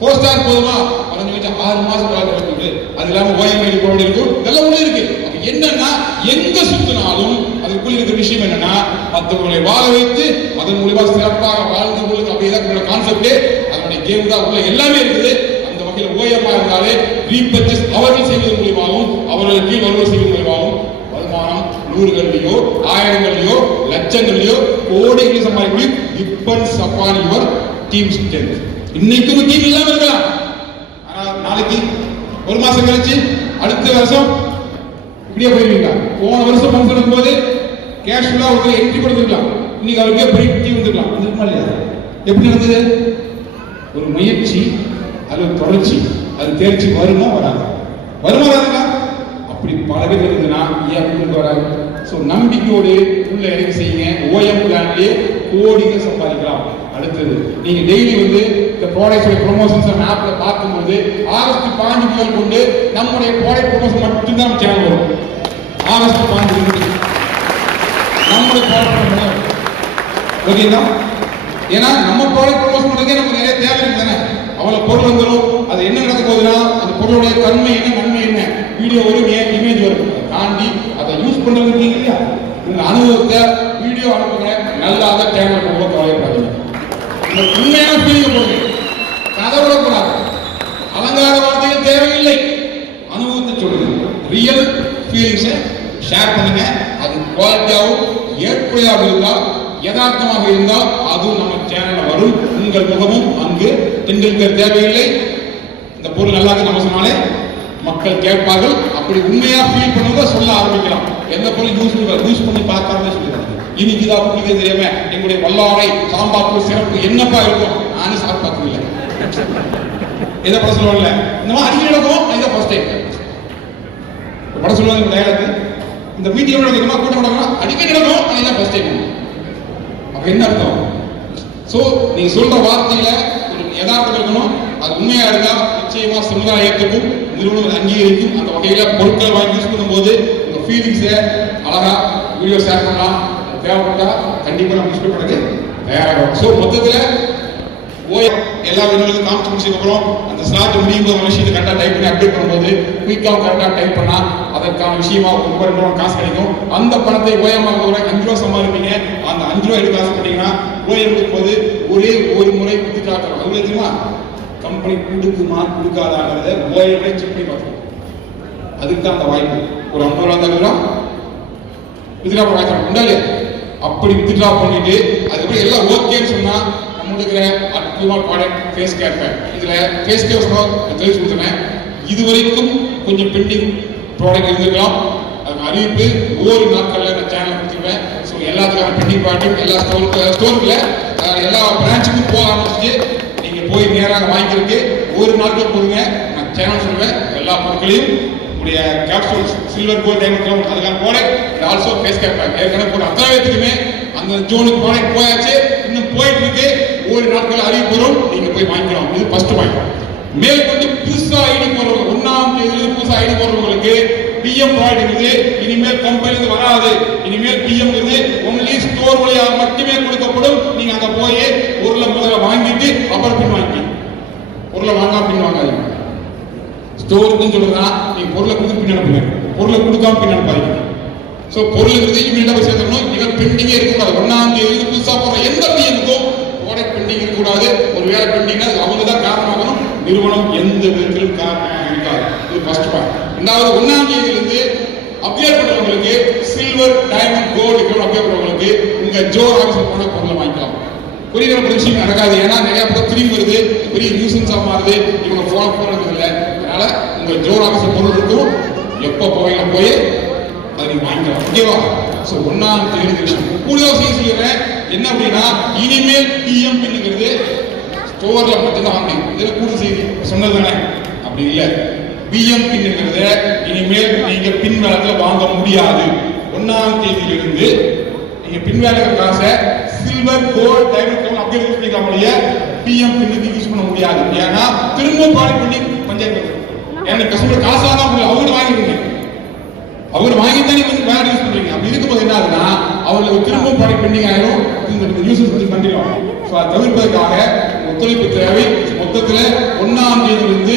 4 ஸ்டார் போதுமா? 6 மாசம் டெவலப் பண்ணிடுது. அது இல்லாம ஓஎம்ஐடி போர்டு இருக்கு, இதெல்லாம் உள்ள இருக்கு. அப்ப என்னன்னா எங்க சுத்தினாலும் அதுக்குள்ள இருக்கிற விஷயம் என்னன்னா மற்றவர்களை வாழ வைத்து அதன் மூலமா சிறப்பாக வாழ்ந்து கொள்ளுங்க. அப்படிதான் கான்செப்ட். அதனுடைய கேம் தான் உள்ள எல்லாமே இருக்குது. அந்த வகையில் ஓஎம்ஆ இருந்தாலே ரீபர்ச்சேஸ் அவர்கள் செய்வதன் மூலமாகவும் அவர்கள் கீழ் வருவது செய்வதன் மூலமாகவும் வருமானம் 100களிலோ 1000களிலோ லட்சங்களிலோ கோடிகளில் சம்பாதிக்க முடியும். Depends upon your team strength. இன்னைக்கு உங்க டீம் இல்லாம இருக்கலாம், ஆனா நாளைக்கு ஒரு மாசம் கழிச்சு அடுத்த வருஷம் இப்படியே போயிருவீங்க. போன வருஷம் ஃபங்க்ஷன் போது கேஷுவலா ஒரு என்ட்ரி கொடுத்துருக்கலாம், இன்னைக்கு அவருக்கே பெரிய டீம் வந்துருக்கலாம். இதுமா இல்லையா? எப்படி நடந்தது? ஒரு முயற்சி, அது ஒரு தொடர்ச்சி, அது தேர்ச்சி வருமா வராது? வருமா வராதுங்களா? அப்படி பல பேர் இருக்குதுன்னா ஏன் உங்களுக்கு வராது? ஸோ நம்பிக்கையோடு உள்ள இறங்கி செய்யுங்க. ஓஎம் பிளான்லேயே கோடிகள் சம்பாதிக்கலாம். அடுத்தது நீங்க டெய்லி வந்து இந்த ப்ராடக்ட்ஸோட ப்ரொமோஷன்ஸ் ஆப்ல பார்க்கும்போது ஆகஸ்ட் 15 முதல் கொண்டு நம்முடைய ப்ராடக்ட் ப்ரொமோஷன் மட்டும்தான் நம்ம சேனல் வரும். ஆகஸ்ட் 15 நம்முடைய ப்ராடக்ட் ப்ரொமோஷன் ஓகேங்களா? ஏன்னா நம்ம ப்ராடக்ட் ப்ரொமோஷன் பண்ணுறதுக்கே நமக்கு நிறைய தேவை இருக்கு தானே. அவ்வளோ பொருள் வந்துடும், அது என்ன நடக்க போகுதுன்னா அந்த பொருளுடைய தன்மை என்ன, நன்மை என்ன, வீடியோ வரும், இமேஜ் வரும். அதை தாண்டி அதை யூஸ் பண்ணுறது இல்லையா, உங்க அனுபவத்தை வீடியோ அனுப்புங்க. நல்லா தான் சேனல் ரொம்ப கவலைப்படாதீங்க. உண்மையான ஃபீலிங் போடுங்க, கதை விடக்கூடாது, அலங்கார வார்த்தைகள் தேவையில்லை, அனுபவத்தை சொல்லுங்க. ரியல் ஃபீலிங்ஸை ஷேர் பண்ணுங்க. அது குவாலிட்டியாகவும் ஏற்புடையாக இருந்தால், யதார்த்தமாக இருந்தால் அது நம்ம சேனல்ல வரும். உங்கள் முகமும் அங்கு தென்றிருக்க தேவையில்லை. இந்த பொருள் நல்லா இருக்கு நம்ம சொன்னாலே மக்கள் கேட்பார்கள். அப்படி உண்மையா ஃபீல் பண்ணுவதை சொல்ல ஆரம்பிக்கலாம். எந்த பொருள் யூஸ் பண்ணி பார்க்காம சொல்லுவாங்க. இன்னைக்கு தான் பிடிக்க தெரியாம எங்களுடைய வல்லாரை சாம்பார் சிறப்பு என்னப்பா இருக்கும், நானும் சாப்பிட்டு பார்த்தது இல்லை. எதை படம் சொல்லுவாங்கல்ல, இந்த மாதிரி அடிக்கடி நடக்கும். இதை ஃபர்ஸ்ட் டைம் படம் சொல்லுவாங்க. டயலாக் இந்த மீட்டிங் நடக்குமா, கூட்டம் நடக்குமா, அடிக்கடி நடக்கும். அதுதான் ஃபர்ஸ்ட் டைம். அப்ப என்ன அர்த்தம்? சோ நீங்க சொல்ற வார்த்தையில ஒரு யதார்த்தம் இருக்கணும். அது உண்மையா இருந்தா நிச்சயமா சமுதாயத்துக்கும் நிறுவனம் அங்கீகரிக்கும். அந்த வகையில பொருட்கள் வாங்கி யூஸ் பண்ணும்போது உங்க ஃபீலிங்ஸை அழகா வீடியோ ஷேர் பண்ணலாம். தேவைப்பட்டா கண்டிப்பா நம்ம யூஸ் பண்ணுறதுக்கு தயாராகும். ஸோ மொத்தத்துல எல்லா வீடியோக்கும் காமிச்சு முடிச்சதுக்கு அப்புறம் அந்த ஸ்லாட் முடியும் போது விஷயத்தை கரெக்டாக டைப் பண்ணி அப்டேட் பண்ணும்போது குயிக்காக கரெக்டாக டைப் பண்ணா அதற்கான விஷயமா ரொம்ப 2 ரூபா காசு கிடைக்கும். அந்த பணத்தை ஓஎம்மாக 5 ரூபா சம்பாதிப்பீங்க. அந்த 5 ரூபா எடுக்க ஆசைப்பட்டீங்கன்னா ஓஎம் எடுக்கும்போது ஒரே ஒரு முறை குத்துட்டாட்டம். அது தெரியுமா, கம்பெனி கொடுக்குமா கொடுக்காதாங்கிறத ஓஎம்ஐ செக் பண்ணி பார்க்கணும். அதுக்கு தான் அந்த வாய்ப்பு. ஒரு 50 ரூபா தருகிறோம் வித்ட்ரா பண்ண வாய்ப்பு உண்டா இல்லையா? அப்படி வித்ட்ரா பண்ணிட்டு அதுக்கப்புறம் எல்லாம் ஓகேன்னு சொன்னா நம்மளுக்கு அற்புதமான ப்ராடக்ட் ஃபேஸ் கேர் பேக். இதுல ஃபேஸ் கேர் தெரிவிச்சு கொடுத்துருக்கேன். இதுவரைக்கும் கொஞ்சம் பெண்டிங் ப்ராடக்ட் இருந்திருக்கலாம். அதுக்கு அறிவிப்பு ஒவ்வொரு நாட்கள்ல நான் சேனல் கொடுத்துருவேன். ஸோ எல்லாத்துக்கான பெண்டிங் ப்ராடக்ட் எல்லா ஸ்டோருக்குள்ள எல்லா பிரான்ச்சுக்கும் போக ஆரம்பிச்சு நீங்க போய் நேராக வாங்கிக்கிறதுக்கு ஒவ்வொரு நாட்கள் போடுங்க. நான் சேனல் சொல்லுவேன். எல்லா பொருட்களையும் உடைய கேப்சூல் சில்வர் கோல்ட் டைமண்ட் அதுக்கான product also face care pack ஏற்கனவே போட அத்தனைத்துக்குமே அந்த ஜோனுக்கு ப்ராடக்ட் போயாச்சு, இன்னும் போயிட்டு இருக்கு. ஒவ்வொரு நாட்கள் அறிவிப்பு வரும், நீங்க போய் வாங்கிக்கலாம். இது ஃபர்ஸ்ட் பாயிண்ட். மேற்கொண்டு புதுசா ஐடி போடுறவங்க 1ஆம் தேதியில புதுசா ஐடி போடுறவங்களுக்கு பிஎம் ப்ராடக்ட் இனிமேல் கம்பெனிக்கு வராது. இனிமேல் பிஎம் ஒன்லி ஸ்டோர் வழியாக மட்டுமே கொடுக்கப்படும். நீங்க அங்க போய் பொருளை முதல்ல வாங்கிட்டு அப்புறம் பின் வாங்கி பொருளை வாங்காம பின் வாங்காதீங்க. ஸ்டோருக்குன்னு சொல்றதுனா நீங்க பொருளை கொடுத்து பின் அனுப்புங்க, பொருளை கொடுக்காம பின் அனுப்பாதீங்க. ஸோ பொருள் இருக்குது இவங்கள்ட்ட போய் சேர்த்தணும். இவன் பெண்டிங்கே இருக்கக்கூடாது. 1ஆம் தேதி புதுசாக போடுற எந்த பிஎம்க்கும் ப்ராடக்ட் பெண்டிங் இருக்கக்கூடாது. ஒரு வேலை பெண்டிங்னா அவங்க தான் காரணமாகணும், நிறுவனம் எந்த விதத்திலும் காரணமாக இருக்காது. இது ஃபர்ஸ்ட் பாயிண்ட். ரெண்டாவது 1ஆம் தேதியிலிருந்து அப்டேட் பண்ணுறவங்களுக்கு சில்வர் டைமண்ட் கோல்டு அப்டேட் பண்ணுறவங்களுக்கு உங்க ஜோர் ஆஃபீஸில் போன பொருளை வாங்கிக்கலாம். புரியுற விஷயம் நடக்காது. ஏன்னா நிறைய பக்கம் திரும்பி வருது, பெரிய நியூசன்ஸாக மாறுது. இவங்க போனது இல்லை. அதனால உங்க ஜோர் ஆஃபீஸில் பொருள் இருக்கும். எப்போ போவீங்க போய் அதை நீங்க வாங்கிக்கலாம். ஓகேவா? ஸோ 1ஆம் தேதி விஷயம் கூடுதலாக செய்ய சொல்லிடுறேன். என்ன அப்படின்னா இனிமேல் பிஎம் பின்னுங்கிறது ஸ்டோர்ல மட்டும்தான் வாங்க. இதில் கூடுதல் செய்தி சொன்னது தானே? அப்படி இல்லை. பிஎம் பின்னுங்கிறத இனிமேல் நீங்க பின் வேலத்தில் வாங்க முடியாது. 1ஆம் தேதியிலிருந்து நீங்க பின் வேலை காசை சில்வர் கோல்ட் டைமண்ட் அப்படியே யூஸ் பண்ணிக்கலாம். முடிய பிஎம் பின்னுக்கு யூஸ் பண்ண முடியாது. ஏன்னா திரும்ப ப்ராடக்ட் பண்ணி பஞ்சாயத்து ஏன்னா கஸ்டமர் காசு வாங்க முடியல, அவங்க வாங்கிடுங்க. அவங்க வாங்கித்தான் நீங்க வந்து வேலை யூஸ் பண்றீங்க. அப்படி இருக்கும்போது என்ன ஆகுதுன்னா அவங்களுக்கு திரும்ப ப்ராடக்ட் பெண்டிங் ஆயிரும். இந்த யூசர்ஸ் வந்து கண்டினியூ. ஸோ அதை தவிர்ப்பதற்காக ஒத்துழைப்பு தேவை. மொத்தத்தில் 1ஆம் தேதியிலிருந்து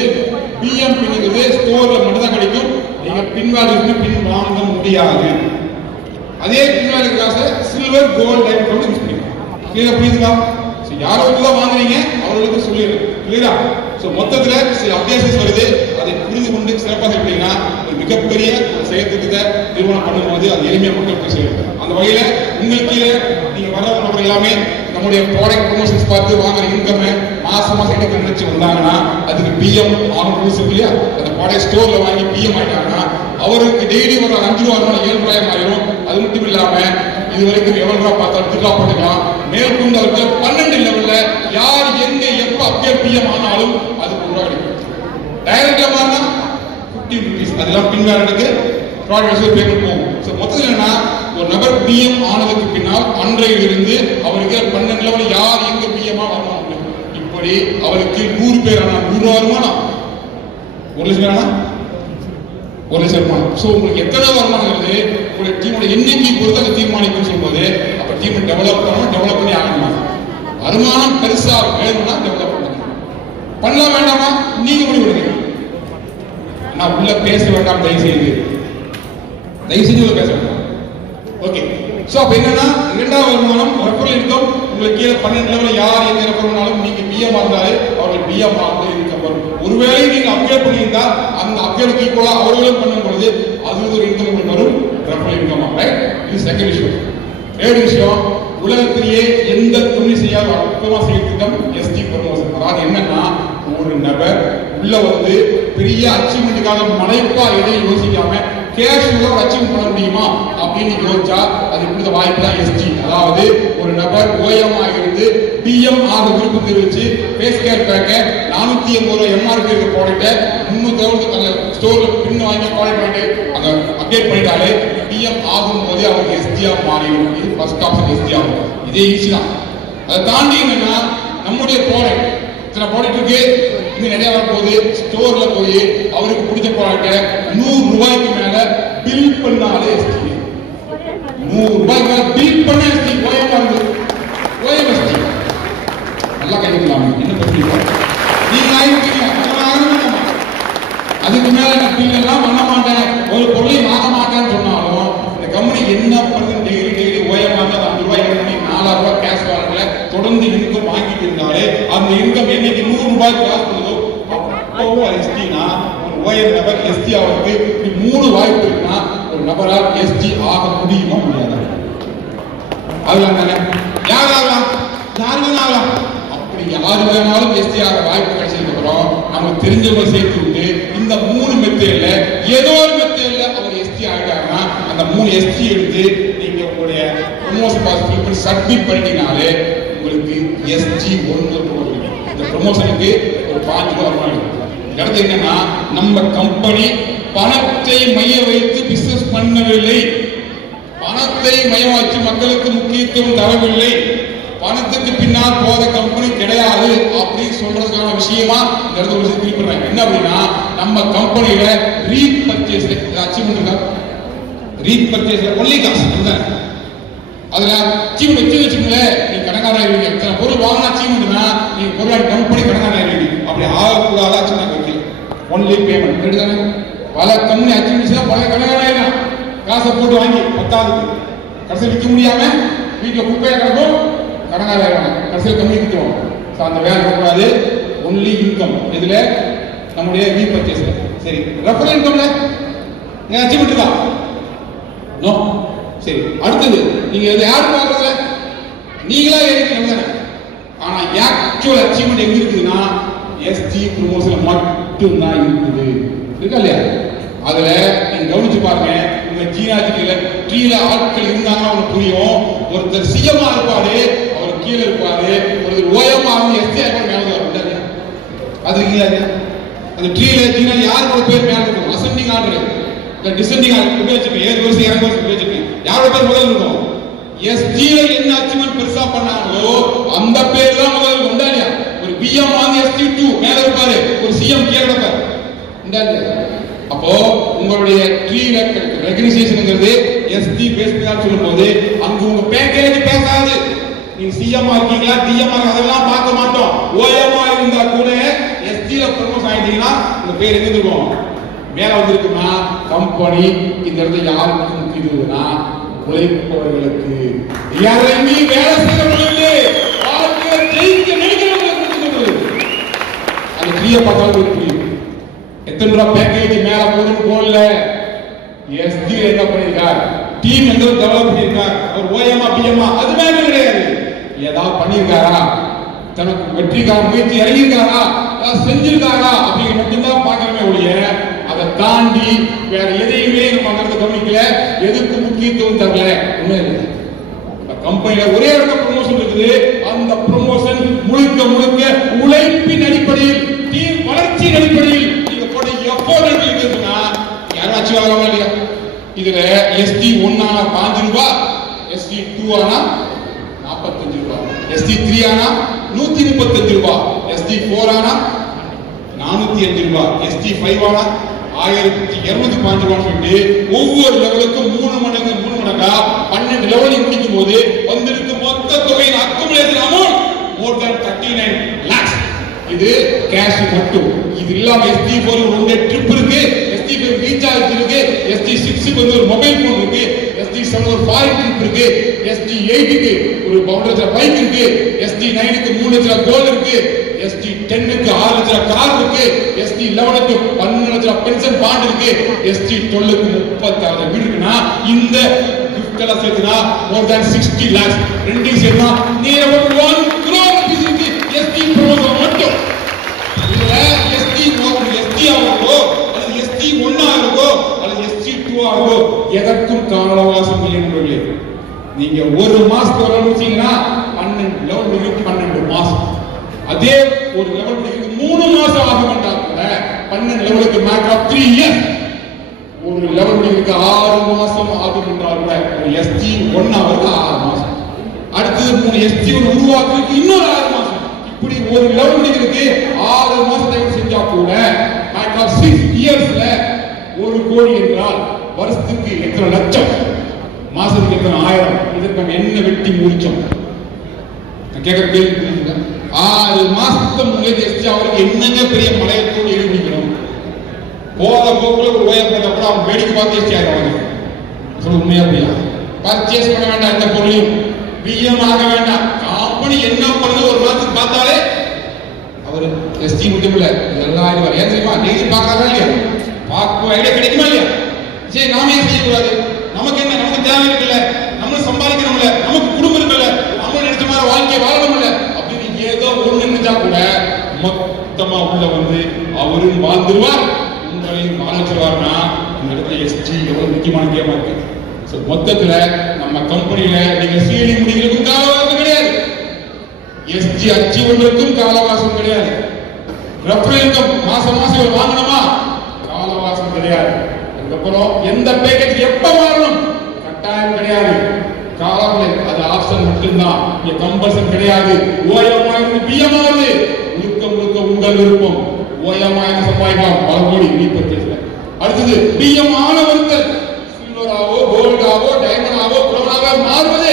பிஎம் பின்னுங்கிறது ஸ்டோர்ல மட்டும் தான் கிடைக்கும். நீங்க பின் வேலைக்கு பின் வாங்க முடியாது. அதே பின் வேலை காசை சில்வர் கோல்ட் டைமண்ட் யூஸ் பண்ணிக்கலாம். கிளியரா புரியுதுங்களா? யாரோ தான் வாங்குறீங்க அவர்களுக்கு சொல்லிடுறேன். கிளியரா? ஸோ மொத்தத்தில் சில அப்டேஷன்ஸ் வருது. அதை புரிந்து கொண்டு சிறப்பாக எப்படின்னா ஒரு மிகப்பெரிய செயற்திட்டத்தை நிறுவனம் பண்ணும்போது அது எளிமையாக மக்கள் போய் சேரும். அந்த வகையில் உங்களுக்கு கீழே நீங்கள் வர்றவங்க எல்லாமே நம்முடைய ப்ராடக்ட் ப்ரொமோஷன்ஸ் பார்த்து வாங்குற இன்கம் மாசம் நினைச்சு வந்தாங்கன்னா அதுக்கு பிஎம் ஆகணும் இல்லையா? அந்த ப்ராடக்ட் ஸ்டோர்ல வாங்கி பிஎம் ஆயிட்டாங்கன்னா அவருக்கு டெய்லி ஒரு 5 ரூபா வருமானம் 7 ரூபாய் ஆயிரும். அது மட்டும் இல்லாம இது வரைக்கும் எவ்வளவு ரூபா பார்த்தாலும் திருப்பா போட்டுக்கலாம். மேற்கொண்டு அவருக்கு 12 லெவல்ல யார் எங்க எப்ப அப்டேட் பிஎம் ஆனாலும் அதுக்கு ரூபாய் கிடைக்கும். டைரக்டா மாறினா 15 rupees. அதெல்லாம் பின்வேரனுக்கு ப்ராடக்ட் பேமெண்ட் போகும். ஸோ மொத்தத்தில் என்னன்னா ஒரு நபர் பிஎம் ஆனதுக்கு பின்னால் அன்றையிலிருந்து அவருக்கு 12 லெவல் யார் எங்க பிஎம்மா வருமானம் இப்படி அவருக்கு 100 பேர் ஆனா 100 ரூபா வருமானம், 1 லட்சம் ஆனா 1 லட்சம் வருமானம். ஸோ உங்களுக்கு எத்தனை வருமானம் வருது உங்களுடைய டீமோட எண்ணிக்கை பொறுத்து அதை தீர்மானிக்கும் சொல்லும்போது அப்ப டீமை டெவலப் பண்ணி ஆகணுமா? வருமானம் பெருசா வேணும்னா டெவலப் பண்ணலாம் வேண்டாமா நீங்க முடிவு. நான் உள்ள பேச வேண்டாம் தயவு செய்து உள்ள பேச வேண்டாம். ஓகே. சோ அப்ப என்னன்னா இரண்டாவது வருமானம் ரெஃபரல் இன்கம். உங்களுக்கு கீழே 12 லெவல்ல யார் எங்க ரெஃபரல்னாலும் நீங்க பிஎம் இருந்தாலே அவர்கள் பிஎம் ஆக இன்கம் வரும். ஒருவேளை நீங்க அப்டேட் பண்ணியிருந்தா அந்த அப்டேட்டுக்கு ஈக்குவலா அவர்களும் பண்ணும் பொழுது அது ஒரு இன்கம் உங்களுக்கு வரும், ரெஃபரல் இன்கம். ரைட்? இது செகண்ட் விஷயம். தேர்ட் விஷயம், உலகத்திலேயே எந்த தொழில் செய்யாத அற்புதமா செய்ய திட்டம் எஸ்டி ப்ரமோஷன். அதாவது என்னன்னா ஒரு நபர் உள்ள வந்து பெரிய அச்சீவ்மெண்ட்டுக்காக மலைப்பா எதையும் யோசிக்காம கேஷுவலா அச்சீவ் பண்ண முடியுமா அப்படின்னு யோசிச்சா அது கொடுத்த வாய்ப்பு தான் எஸ்டி. அதாவது ஒரு நபர் ஓஎம் இருந்து பிஎம் ஆக விருப்பம் தெரிவிச்சு ஃபேஸ் கேர் பேக்க 480 ரூபாய் எம்ஆர்பி இருக்க ப்ராடக்ட்டை 300 அந்த ஸ்டோர்ல பின் வாங்கி ப்ராடக்ட் வாங்கிட்டு அங்க அப்டேட் பண்ணிட்டாலே பிஎம் ஆகும் போதே அவருக்கு எஸ்டியா மாறிடும். இது ஃபர்ஸ்ட் ஆப்ஷன் எஸ்டி ஆகும். இதே ஈஸி தான். அதை தாண்டி என்னன்னா நம்முடைய ப்ராடக்ட் இத்தனை ப்ராடக்ட் இருக்கு இன்னும் நிறைய வரப்போகுது. ஸ்டோர்ல போய் அவருக்கு பிடிச்ச ப்ராடக்ட்டை 100 ரூபாய்க்கு மேல பில் பண்ணாலே எஸ்டி. 100 ரூபாய்க்கு மேல பில் பண்ண எஸ்டி. ஓஎம் எஸ்டி நல்லா கைவிடலாம். என்ன பிரச்சனை நீங்க ஆயிருக்கீங்க அதுக்கு மேல நான் பில் எல்லாம் பண்ண மாட்டேன் ஒரு பொருளையும் வாங்க மாட்டேன்னு சொன்னாலும் இந்த கம்பெனி என்ன பண்ணுது டெய்லி ஓஎம் ஆக 5 ரூபாய் 4000 ரூபாய் கேஷ் வாங்கல தொடர்ந்து இன்கம் வாங்கிட்டு இருந்தாலே அந்த இன்கம் என்னைக்கு 100 ரூபாய் கிராஸ் பண்ணுதோ அப்பவும் எஸ்டினா ஒரு ஓஎம் நபர் எஸ்டி ஆகிறதுக்கு இப்படி 3 வாய்ப்பு இருக்குன்னா ஒரு நபரால் எஸ்டி ஆக முடியுமா முடியாதா? ஆகலாம் தானே? யாராகலாம்? யாருமே ஆகலாம். அப்படி யாரு வேணாலும் எஸ்டி ஆக வாய்ப்பு கிடைச்சதுக்கு அப்புறம் நமக்கு தெரிஞ்சவங்க சேர்த்து விட்டு இந்த 3 மெத்தேட்ல ஏதோ ஒரு மெத்தேட்ல அவர் எஸ்டி ஆகிட்டாருன்னா அந்த 3 எஸ்டி எடுத்து நீங்க உங்களுடைய ப்ரமோஷன் பாஸ் சப்மிட் பண்ணிட்டீங்கனாலே உங்களுக்கு எஸ்டி 1 போடுவீங்க. இந்த ப்ரமோஷனுக்கு ஒரு 5 ரூபாய் வருமானம். அடுத்து என்னன்னா நம்ம கம்பெனி பணத்தை மைய வைத்து பிசினஸ் பண்ணவில்லை, பணத்தை மையம் வச்சு மக்களுக்கு முக்கியத்துவம் தரவில்லை, பணத்துக்கு பின்னால் போத கம்பெனி கிடையாது அப்படின்னு சொல்றதுக்கான விஷயமா இந்த இடத்துல ஒரு குறிப்பிடுறாங்க. என்ன அப்படின்னா நம்ம கம்பெனியில ரீபர்ச்சேஸ் அச்சீவ்மெண்ட் இருக்கா? ரீபர்ச்சேஸ் ஒன்லி காசு அதுல அச்சீவ்மெண்ட் வச்சுங்களேன். நீங்க கணக்காரா இருக்கீங்க, சில பொருள் வாங்கினா அச்சீவ்மெண்ட்னா நீங்க பொருளாடி கம்பெனி கணக்காரா இருக்கீங்க. அப்படி ஆகக்கூடாது. அச்சீவ்மெண்ட் வைக்கல ஒன்லி பேமெண்ட் கேட்டுதானே. பல கம்பெனி அச்சீவ்மெண்ட்ஸ் பல கணக்காரா காசை போட்டு வாங்கி 10வது கடைசியில் விற்க முடியாம வீட்டுல குப்பையா கிடக்கும், கடனாக கடைசியில் கம்பெனி விற்கிறோம். அந்த வேலை இருக்கக்கூடாது. ஒன்லி இன்கம் இதுல நம்முடைய ரீபர்ச்சேஸ். சரி, ரெஃபரல் இன்கம்ல நீங்க அச்சீவ்மெண்ட் இருக்கா? நோ. சரி, அடுத்தது நீங்க இதை யார் பார்க்கறதுல நீங்களா ஏறிக்கணும் தானே. ஆனா ஆக்சுவல் அச்சீவ்மெண்ட் எங்க இருக்குதுன்னா எஸ்டி ப்ரமோஷன்ல மட்டும் தான் இருக்குது. இருக்கா இல்லையா? அதுல நீங்க கவனிச்சு பாருங்க. உங்க ஜீனாஜில கீழே ஆட்கள் இருந்தாங்கன்னா உங்களுக்கு புரியும். ஒருத்தர் சிஎம்மா இருப்பாரு, அவர் கீழே இருப்பாரு, ஒருத்தர் ஓஎம்மா எஸ்டி மேல வருவாரு. அது இல்லையா? அந்த ட்ரீல ஜீனா யாரோட பேர் மேல இருக்கும்? அசெண்டிங் ஆர்டர் இல்ல டிசெண்டிங் ஆர்டர் வச்சுக்கோங்க. ஏழு வருஷம் இறங்க வருஷம் வச்சுக்கோங்க. யாரோட பேர் முதல்ல இருக்கும்? எஸ்டில என்ன அச்சீவ்மெண்ட் பெருசா பண்ணாங்களோ அந்த பேர் தான் முதல்ல இருக்கும். இல்லையா? ஒரு பிஎம் வாங்கி எஸ்டி 2 மேல இருப்பாரு, ஒரு சிஎம் கீழே இருப்பாரு. அப்போ உங்களுடைய ட்ரீல ரெகனைசேஷன்ங்கிறது எஸ்டி பேஸ் பண்ணி சொல்லும்போது அங்க உங்க பேக்கேஜ் பேசாது. நீங்க சிஎம் இருக்கீங்களா டிஎம் அதெல்லாம் பார்க்க மாட்டோம். ஓஎம்ஆ இருந்தா கூட எஸ்டில ப்ரமோஷன் ஆயிட்டீங்கன்னா உங்க பேர் எங்க இருக்கும்? மேல வந்திருக்குன்னா கம்பெனி இந்த இடத்துல யாருக்கு முக்கியதுன்னா உழைப்பவர்களுக்கு, இறங்கி வேலை செய்யறவர்களுக்கு, வாழ்க்கையில ஜெயிக்க நினைக்கிறவங்களுக்கு. அந்த ட்ரீயை பார்த்தாலும் புரியும். எத்தனை ரூபா பேக்கேஜ் மேல போதுன்னு போடல. எஸ்டி என்ன பண்ணிருக்கார்? டீம் எந்த டெவலப் பண்ணிருக்கார்? அவர் ஓஎம்ஆ பிஎம்ஆ அது மேல கிடையாது. ஏதாவது பண்ணிருக்காரா? தனக்கு வெற்றிக்காக முயற்சி இறங்கியிருக்காரா செஞ்சிருக்காரா அப்படிங்கிற மட்டும்தான் பார்க்கறமே ஒழிய அதை தாண்டி வேற எதையுமே நம்ம அங்கிருந்து கவனிக்கல, எதுக்கு முக்கியத்துவம் தரல. ஒண்ணும் இல்லை, கம்பெனியில ஒரே இடத்துல ப்ரமோஷன் இருக்குது. அந்த ப்ரமோஷன் முழுக்க முழுக்க உழைப்பின் அடிப்படையில், டீம் வளர்ச்சியின் அடிப்படையில் நீங்க போட்ட எஃபோர்ட் இருக்குன்னா யாரும் அச்சீவ் ஆகாம இல்லையா? இதுல SD 1 ஆனா 5 ரூபாய், SD 2 ஆனா 45 ரூபாய், SD 3 ஆனா 135 ரூபாய், SD 4 ஆனா 405 ரூபாய், SD 5 ஆனா 1205 ரூபாய் சொல்லிட்டு ஒவ்வொரு லெவலுக்கும் 3 மடங்கா 12 லெவலில் முடிக்கும் போது வந்திருக்கு மொத்த தொகையின் அக்குமுலேஷன் அமௌண்ட் மோர் than 39 lakhs. இது கேஷ் மட்டும். இது இல்லாம SD4 ஒரு ட்ரிப் இருக்கு, SD5 ரீசார்ஜ் இருக்கு, SD6 வந்து ஒரு மொபைல் போன் இருக்கு, SD7 ஒரு ஃபாரின் ட்ரிப் இருக்கு, SD8க்கு ஒரு 1 லட்சம் பைக் இருக்கு, SD9க்கு 3 லட்சம் கோல்ட் இருக்கு, SD10க்கு 6 லட்சம் கார் இருக்கு, SD11க்கு 12 லட்சம் பென்ஷன் பாண்ட் இருக்கு, SD12க்கு 36 வீடு இருக்குன்னா இந்த gift எல்லாம் சேர்த்துனா மோர் than 60 lakhs. ரெண்டையும் சேர்த்தா near about 1 crore rupees இருக்கு SD ப்ரோமோஷன் மட்டும். இதுல SD ஆகோ அல்லது SD1 ஆகோ அல்லது SD2 ஆகோ எதற்கும் காலவாசம் இல்லை நண்பர்களே. நீங்க ஒரு மாசத்துக்கு வர முடிச்சீங்கன்னா 12 லெவல் முடிக்க 12 மாசம், அதே ஒரு லெவல் முடிக்க 3 மாசம் ஆக மாட்டாங்க. 12 லெவலுக்கு மேக் ஆஃப் 3 இயர்ஸ், ஒரு லெவல் முடிக்க 6 மாசம் ஆகும் என்றால் கூட ஒரு SD1 ஆகுது 6 மாசம், அடுத்தது 3 SD1 உருவாக்குறதுக்கு இன்னொரு 6 மாசம். இப்படி ஒரு லெவல் முடிக்கிறதுக்கு 6 மாசத்தை செஞ்சா கூட மேக் ஆஃப் 6 இயர்ஸ்ல 1 கோடி என்றால் வருஷத்துக்கு எத்தனை லட்சம், மாசத்துக்கு எத்தனை ஆயிரம். இதற்கு நம்ம என்ன வெட்டி முடிச்சோம்? கேட்கிற கேள்வி புரியுதுங்க? 6 மாசத்துக்கு முன்னாடி அவருக்கு என்னங்க பெரிய மலையத்தோடு எழுதிக்கணும். போற போக்குல ஒரு ஓய போட்ட கூட அவன் வேடிக்கை பார்த்து எஸ்டி ஆயிடுவாங்க. சொல்ல உண்மையா அப்படியா? பர்ச்சேஸ் பண்ண வேண்டாம், எந்த பொருளையும் பிஎம் ஆக வேண்டாம், கம்பெனி என்ன பண்ணுது ஒரு மாசத்துக்கு பார்த்தாலே அவர் எஸ்டி மட்டும் இல்ல இதெல்லாம் ஆயிடுவார். ஏன் தெரியுமா? டெய்லி பார்க்கறதா இல்லையா? பார்க்க ஐடியா கிடைக்குமா இல்லையா? சரி நாம ஏன் செய்யக்கூடாது? நமக்கு என்ன, நமக்கு தேவை இருக்குல்ல, நம்மளும் சம்பாதிக்கணும்ல, நமக்கு குடும்பம் இருக்குல்ல, நம்ம நினைச்ச மாதிரி வாழ்க்கையை வாழணும்ல அப்படின்னு ஏதோ ஒண்ணு நினைச்சா கூட மொத்தமா உள்ள வந்து அவரும் வாழ்ந்துருவார், உங்களையும் வாழ வச்சிருவார்னா இந்த இடத்துல எஸ்டி எவ்வளவு முக்கியமான கேமா இருக்கு. மொத்தத்துல நம்ம கம்பெனியில நீங்க சீலி முடிகளுக்கும் காலவாசம் கிடையாது, எஸ்டி அச்சீவ்மெண்ட்டுக்கும் காலவாசம் கிடையாது, ரெஃபரன்ஸ் மாசம் வாங்கணுமா காலவாசம் கிடையாது. அதுக்கப்புறம் எந்த பேக்கேஜ் எப்ப மாறணும் கட்டாயம் கிடையாது, காலங்களை அது ஆப்ஷன் மட்டும்தான், இங்க கம்பல்சன் கிடையாது. ஓயமாயிருந்து பிஎமாவது முழுக்க முழுக்க உங்கள் விருப்பம். ஓயமாயிரம் சம்பாதிக்கலாம் பல கோடி ரீபர்ச்சேஸ்ல. அடுத்தது பிஎம் ஆனவர்கள் சில்வராவோ கோல்டாவோ டைமண்டாவோ புரோனாவோ மாறுவது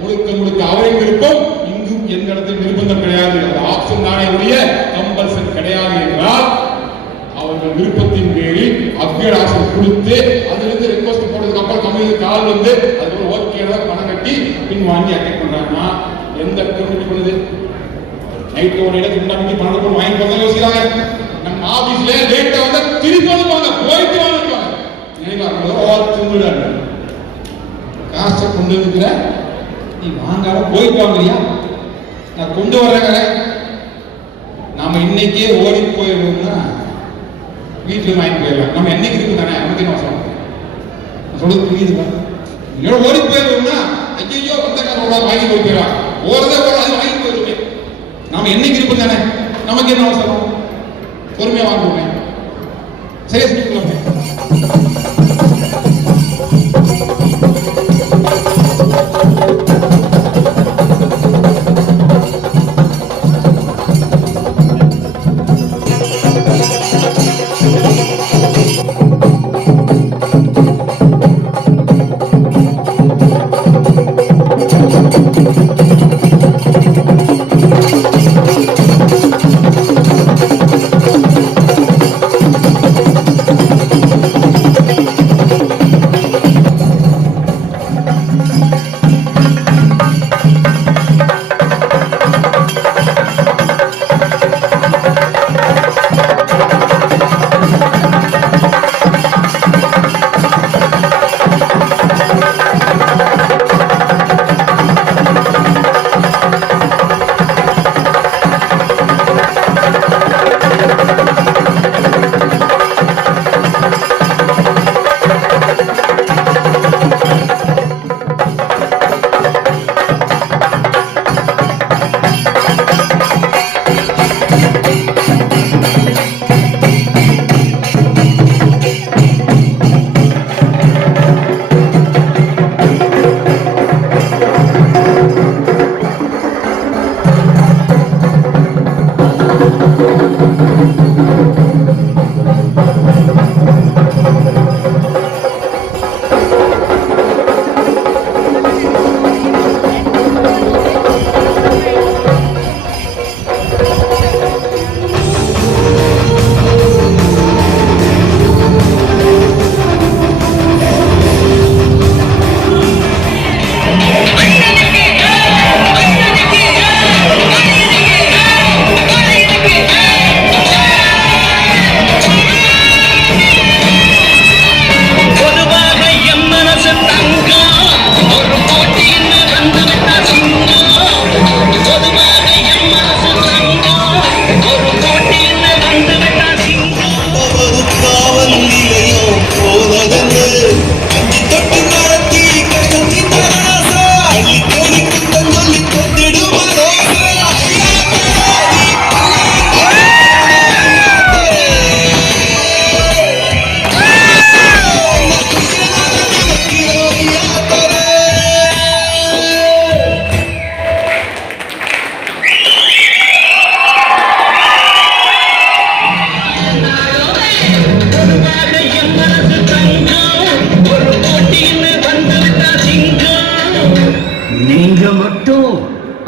முழுக்க முழுக்க அவரின் விருப்பம். இங்கும் எந்த இடத்தில் நிர்பந்தம் கிடையாது, அது ஆப்ஷன் தானே ஒழிய கம்பல்சன் கிடையாது என்றால் அவர்கள் விருப்பத்தின் பேரில் அப்கிரேட் ஆப்ஷன் கொடுத்து அதிலிருந்து ரிக்வெஸ்ட் போட்டதுக்கு அப்புறம் கம்பெனி கால் வந்து அதுக்கு ஓகே பணம் கட்டி பின் வாங்கி அட்டெக்ட் பண்றாங்கன்னா எந்த கம்பெனி பண்ணுது? நைட் ஒரு இடத்துக்கு முன்னாடி பணம் போட்டு வாங்கி போறதா யோசிக்கிறாங்க. நம்ம ஆபீஸ்ல லேட்டா வந்தா திருப்பி வந்துப்பாங்க, போயிட்டு வாங்கிப்பாங்க. காசை கொண்டு வந்துக்கிற நீ வாங்காம போயிட்டு வாங்கலையா? நான் கொண்டு வர்றேன். நாம இன்னைக்கே ஓடி போயிடுவோம்னா வீட்டுல வாங்கி போயிடலாம். நம்ம என்னைக்கு இருக்கு தானே, நமக்கு என்ன சொல்றோம் சொல்றது புரியுதுப்பா? ஓடி போயிடுவோம்னா ஐயோ வந்த வாங்கி போயிடலாம், ஓரதே அது வாங்கி போயிடுவேன். நாம என்னைக்கு இருப்போம் தானே, நமக்கு என்ன அவசரம்? பொறுமையா வாங்குவோமே. சரியா சொல்லிக்கலாம்.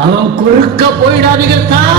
அவன் குறுக்க போயிடாதீங்க சார்.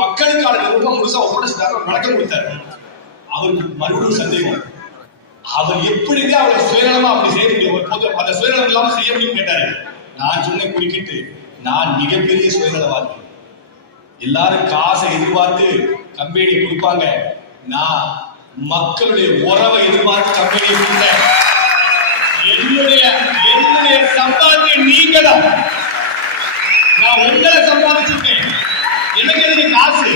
மக்களுக்கான நிர்வாகம் முழுசா ஒப்படைச்சிட்டாரு, வழக்கம் கொடுத்தாரு. அவருக்கு மறுபடியும் சந்தேகம், அவர் எப்படி அவரை சுயநலமா அப்படி செய்ய முடியும், அந்த சுயநலம் இல்லாம செய்ய முடியும் கேட்டாரு. நான் சொன்ன குறுக்கிட்டு, நான் மிகப்பெரிய சுயநலவாதி. எல்லாரும் காசை எதிர்பார்த்து கம்பெனி கொடுப்பாங்க, நான் மக்களுடைய உறவை எதிர்பார்த்து கம்பெனி கொடுத்தேன். என்னுடைய சம்பாத்தியம் நீங்க தான். நான் உங்களை சம்பாதிச்சிருக்கேன். எனக்கு எதுக்கு காசு?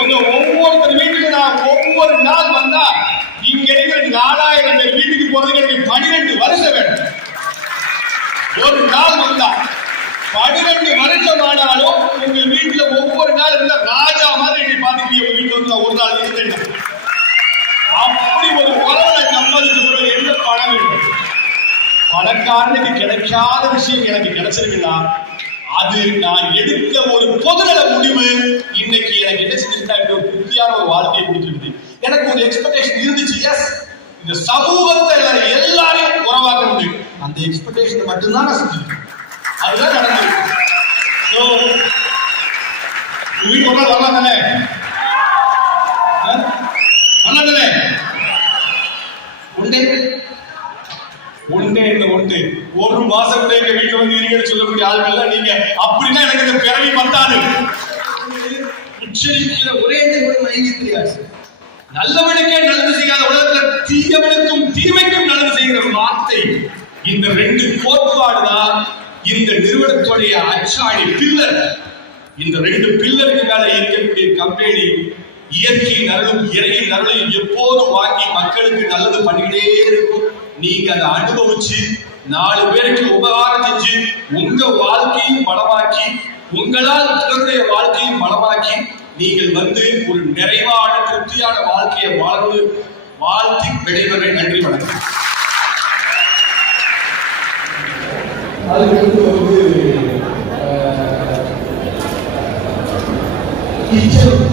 உங்க ஒவ்வொருத்தர் வீட்டுக்கு நான் ஒவ்வொரு நாள் வந்தா நீங்க இருக்கிற 4000 பேர் வீட்டுக்கு போறதுக்கு எனக்கு 12 வருஷம் வேணும். ஒரு நாள் வந்தா 12 வருஷம் ஆனாலும் உங்க வீட்டுல ஒவ்வொரு நாள் இருந்தா ராஜா மாதிரி நீங்க பாத்துக்கிட்டீங்க. உங்க வீட்டுல வந்து ஒரு நாள் இருந்தேன். அப்படி ஒரு உறவை சம்பாதிச்சு என்ன பணம் வேண்டும்? பணக்காரனுக்கு கிடைக்காத விஷயம் எனக்கு கிடைச்சிருக்குன்னா அது நான் எடுத்த ஒரு பொதுநல முடிவு இன்னைக்கு எனக்கு என்ன செஞ்சிருக்கா, புத்தியான ஒரு வாழ்க்கையை கொடுத்துருக்கு. எனக்கு ஒரு எக்ஸ்பெக்டேஷன் இருந்துச்சு. எஸ், இந்த சமூகத்தை எல்லாரையும் உறவாக்கணும், அந்த எக்ஸ்பெக்டேஷன் மட்டும்தான் நான் செஞ்சிருக்கேன். அதுதான் நடந்தது. வீட்டு ஒரு நாள் வரலாம் தானே? வரலாம் தானே? ஒன்றே ஒரு மாசம் கூட எங்க வீட்டுல வந்து இருக்கணும்னு சொல்லக்கூடிய ஆள்கள் நீங்க. அப்படின்னா எனக்கு இந்த பிறவி பத்தாது. உச்சரிக்கிற ஒரே மனைவி தெரியாது. நல்லவனுக்கே நல்லது செய்யாத உலகத்துல தீயவனுக்கும் தீமைக்கும் நல்லது செய்கிற வார்த்தை. இந்த 2 கோட்பாடுதான் இந்த நிறுவனத்துடைய அச்சாணி பில்லர். இந்த 2 பில்லருக்கு மேல இருக்கக்கூடிய கம்பெனி இயற்கையின் அருளும் இறையின் அருளையும் எப்போதும் வாங்கி மக்களுக்கு நல்லது பண்ணிக்கிட்டே இருக்கும். நீங்க அதை அனுபவிச்சு 4 பேருக்கு உபகாரம் செஞ்சு உங்க வாழ்க்கையும் பலமாக்கி உங்களால் பிறருடைய வாழ்க்கையும் பலமாக்கி நீங்கள் வந்து ஒரு நிறைவான திருப்தியான வாழ்க்கையை வாழ்ந்து வாழ்த்தி விடைபெற. நன்றி, வணக்கம். அதுக்கு வந்து கிச்சன்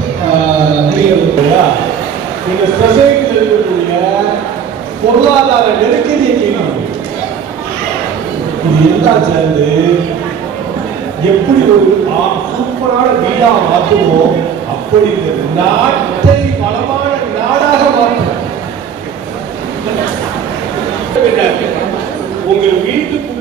இந்த சொசைட்டியில் இருக்கக்கூடிய பொருளாதார நெருக்கடியை தீர்க்கணும். இது எல்லாம் சேர்ந்து எப்படி ஒரு சூப்பரான வீடா மாற்றுமோ அப்படி இந்த நாட்டை வளமான நாடாக மாற்றும். உங்க வீட்டுக்கு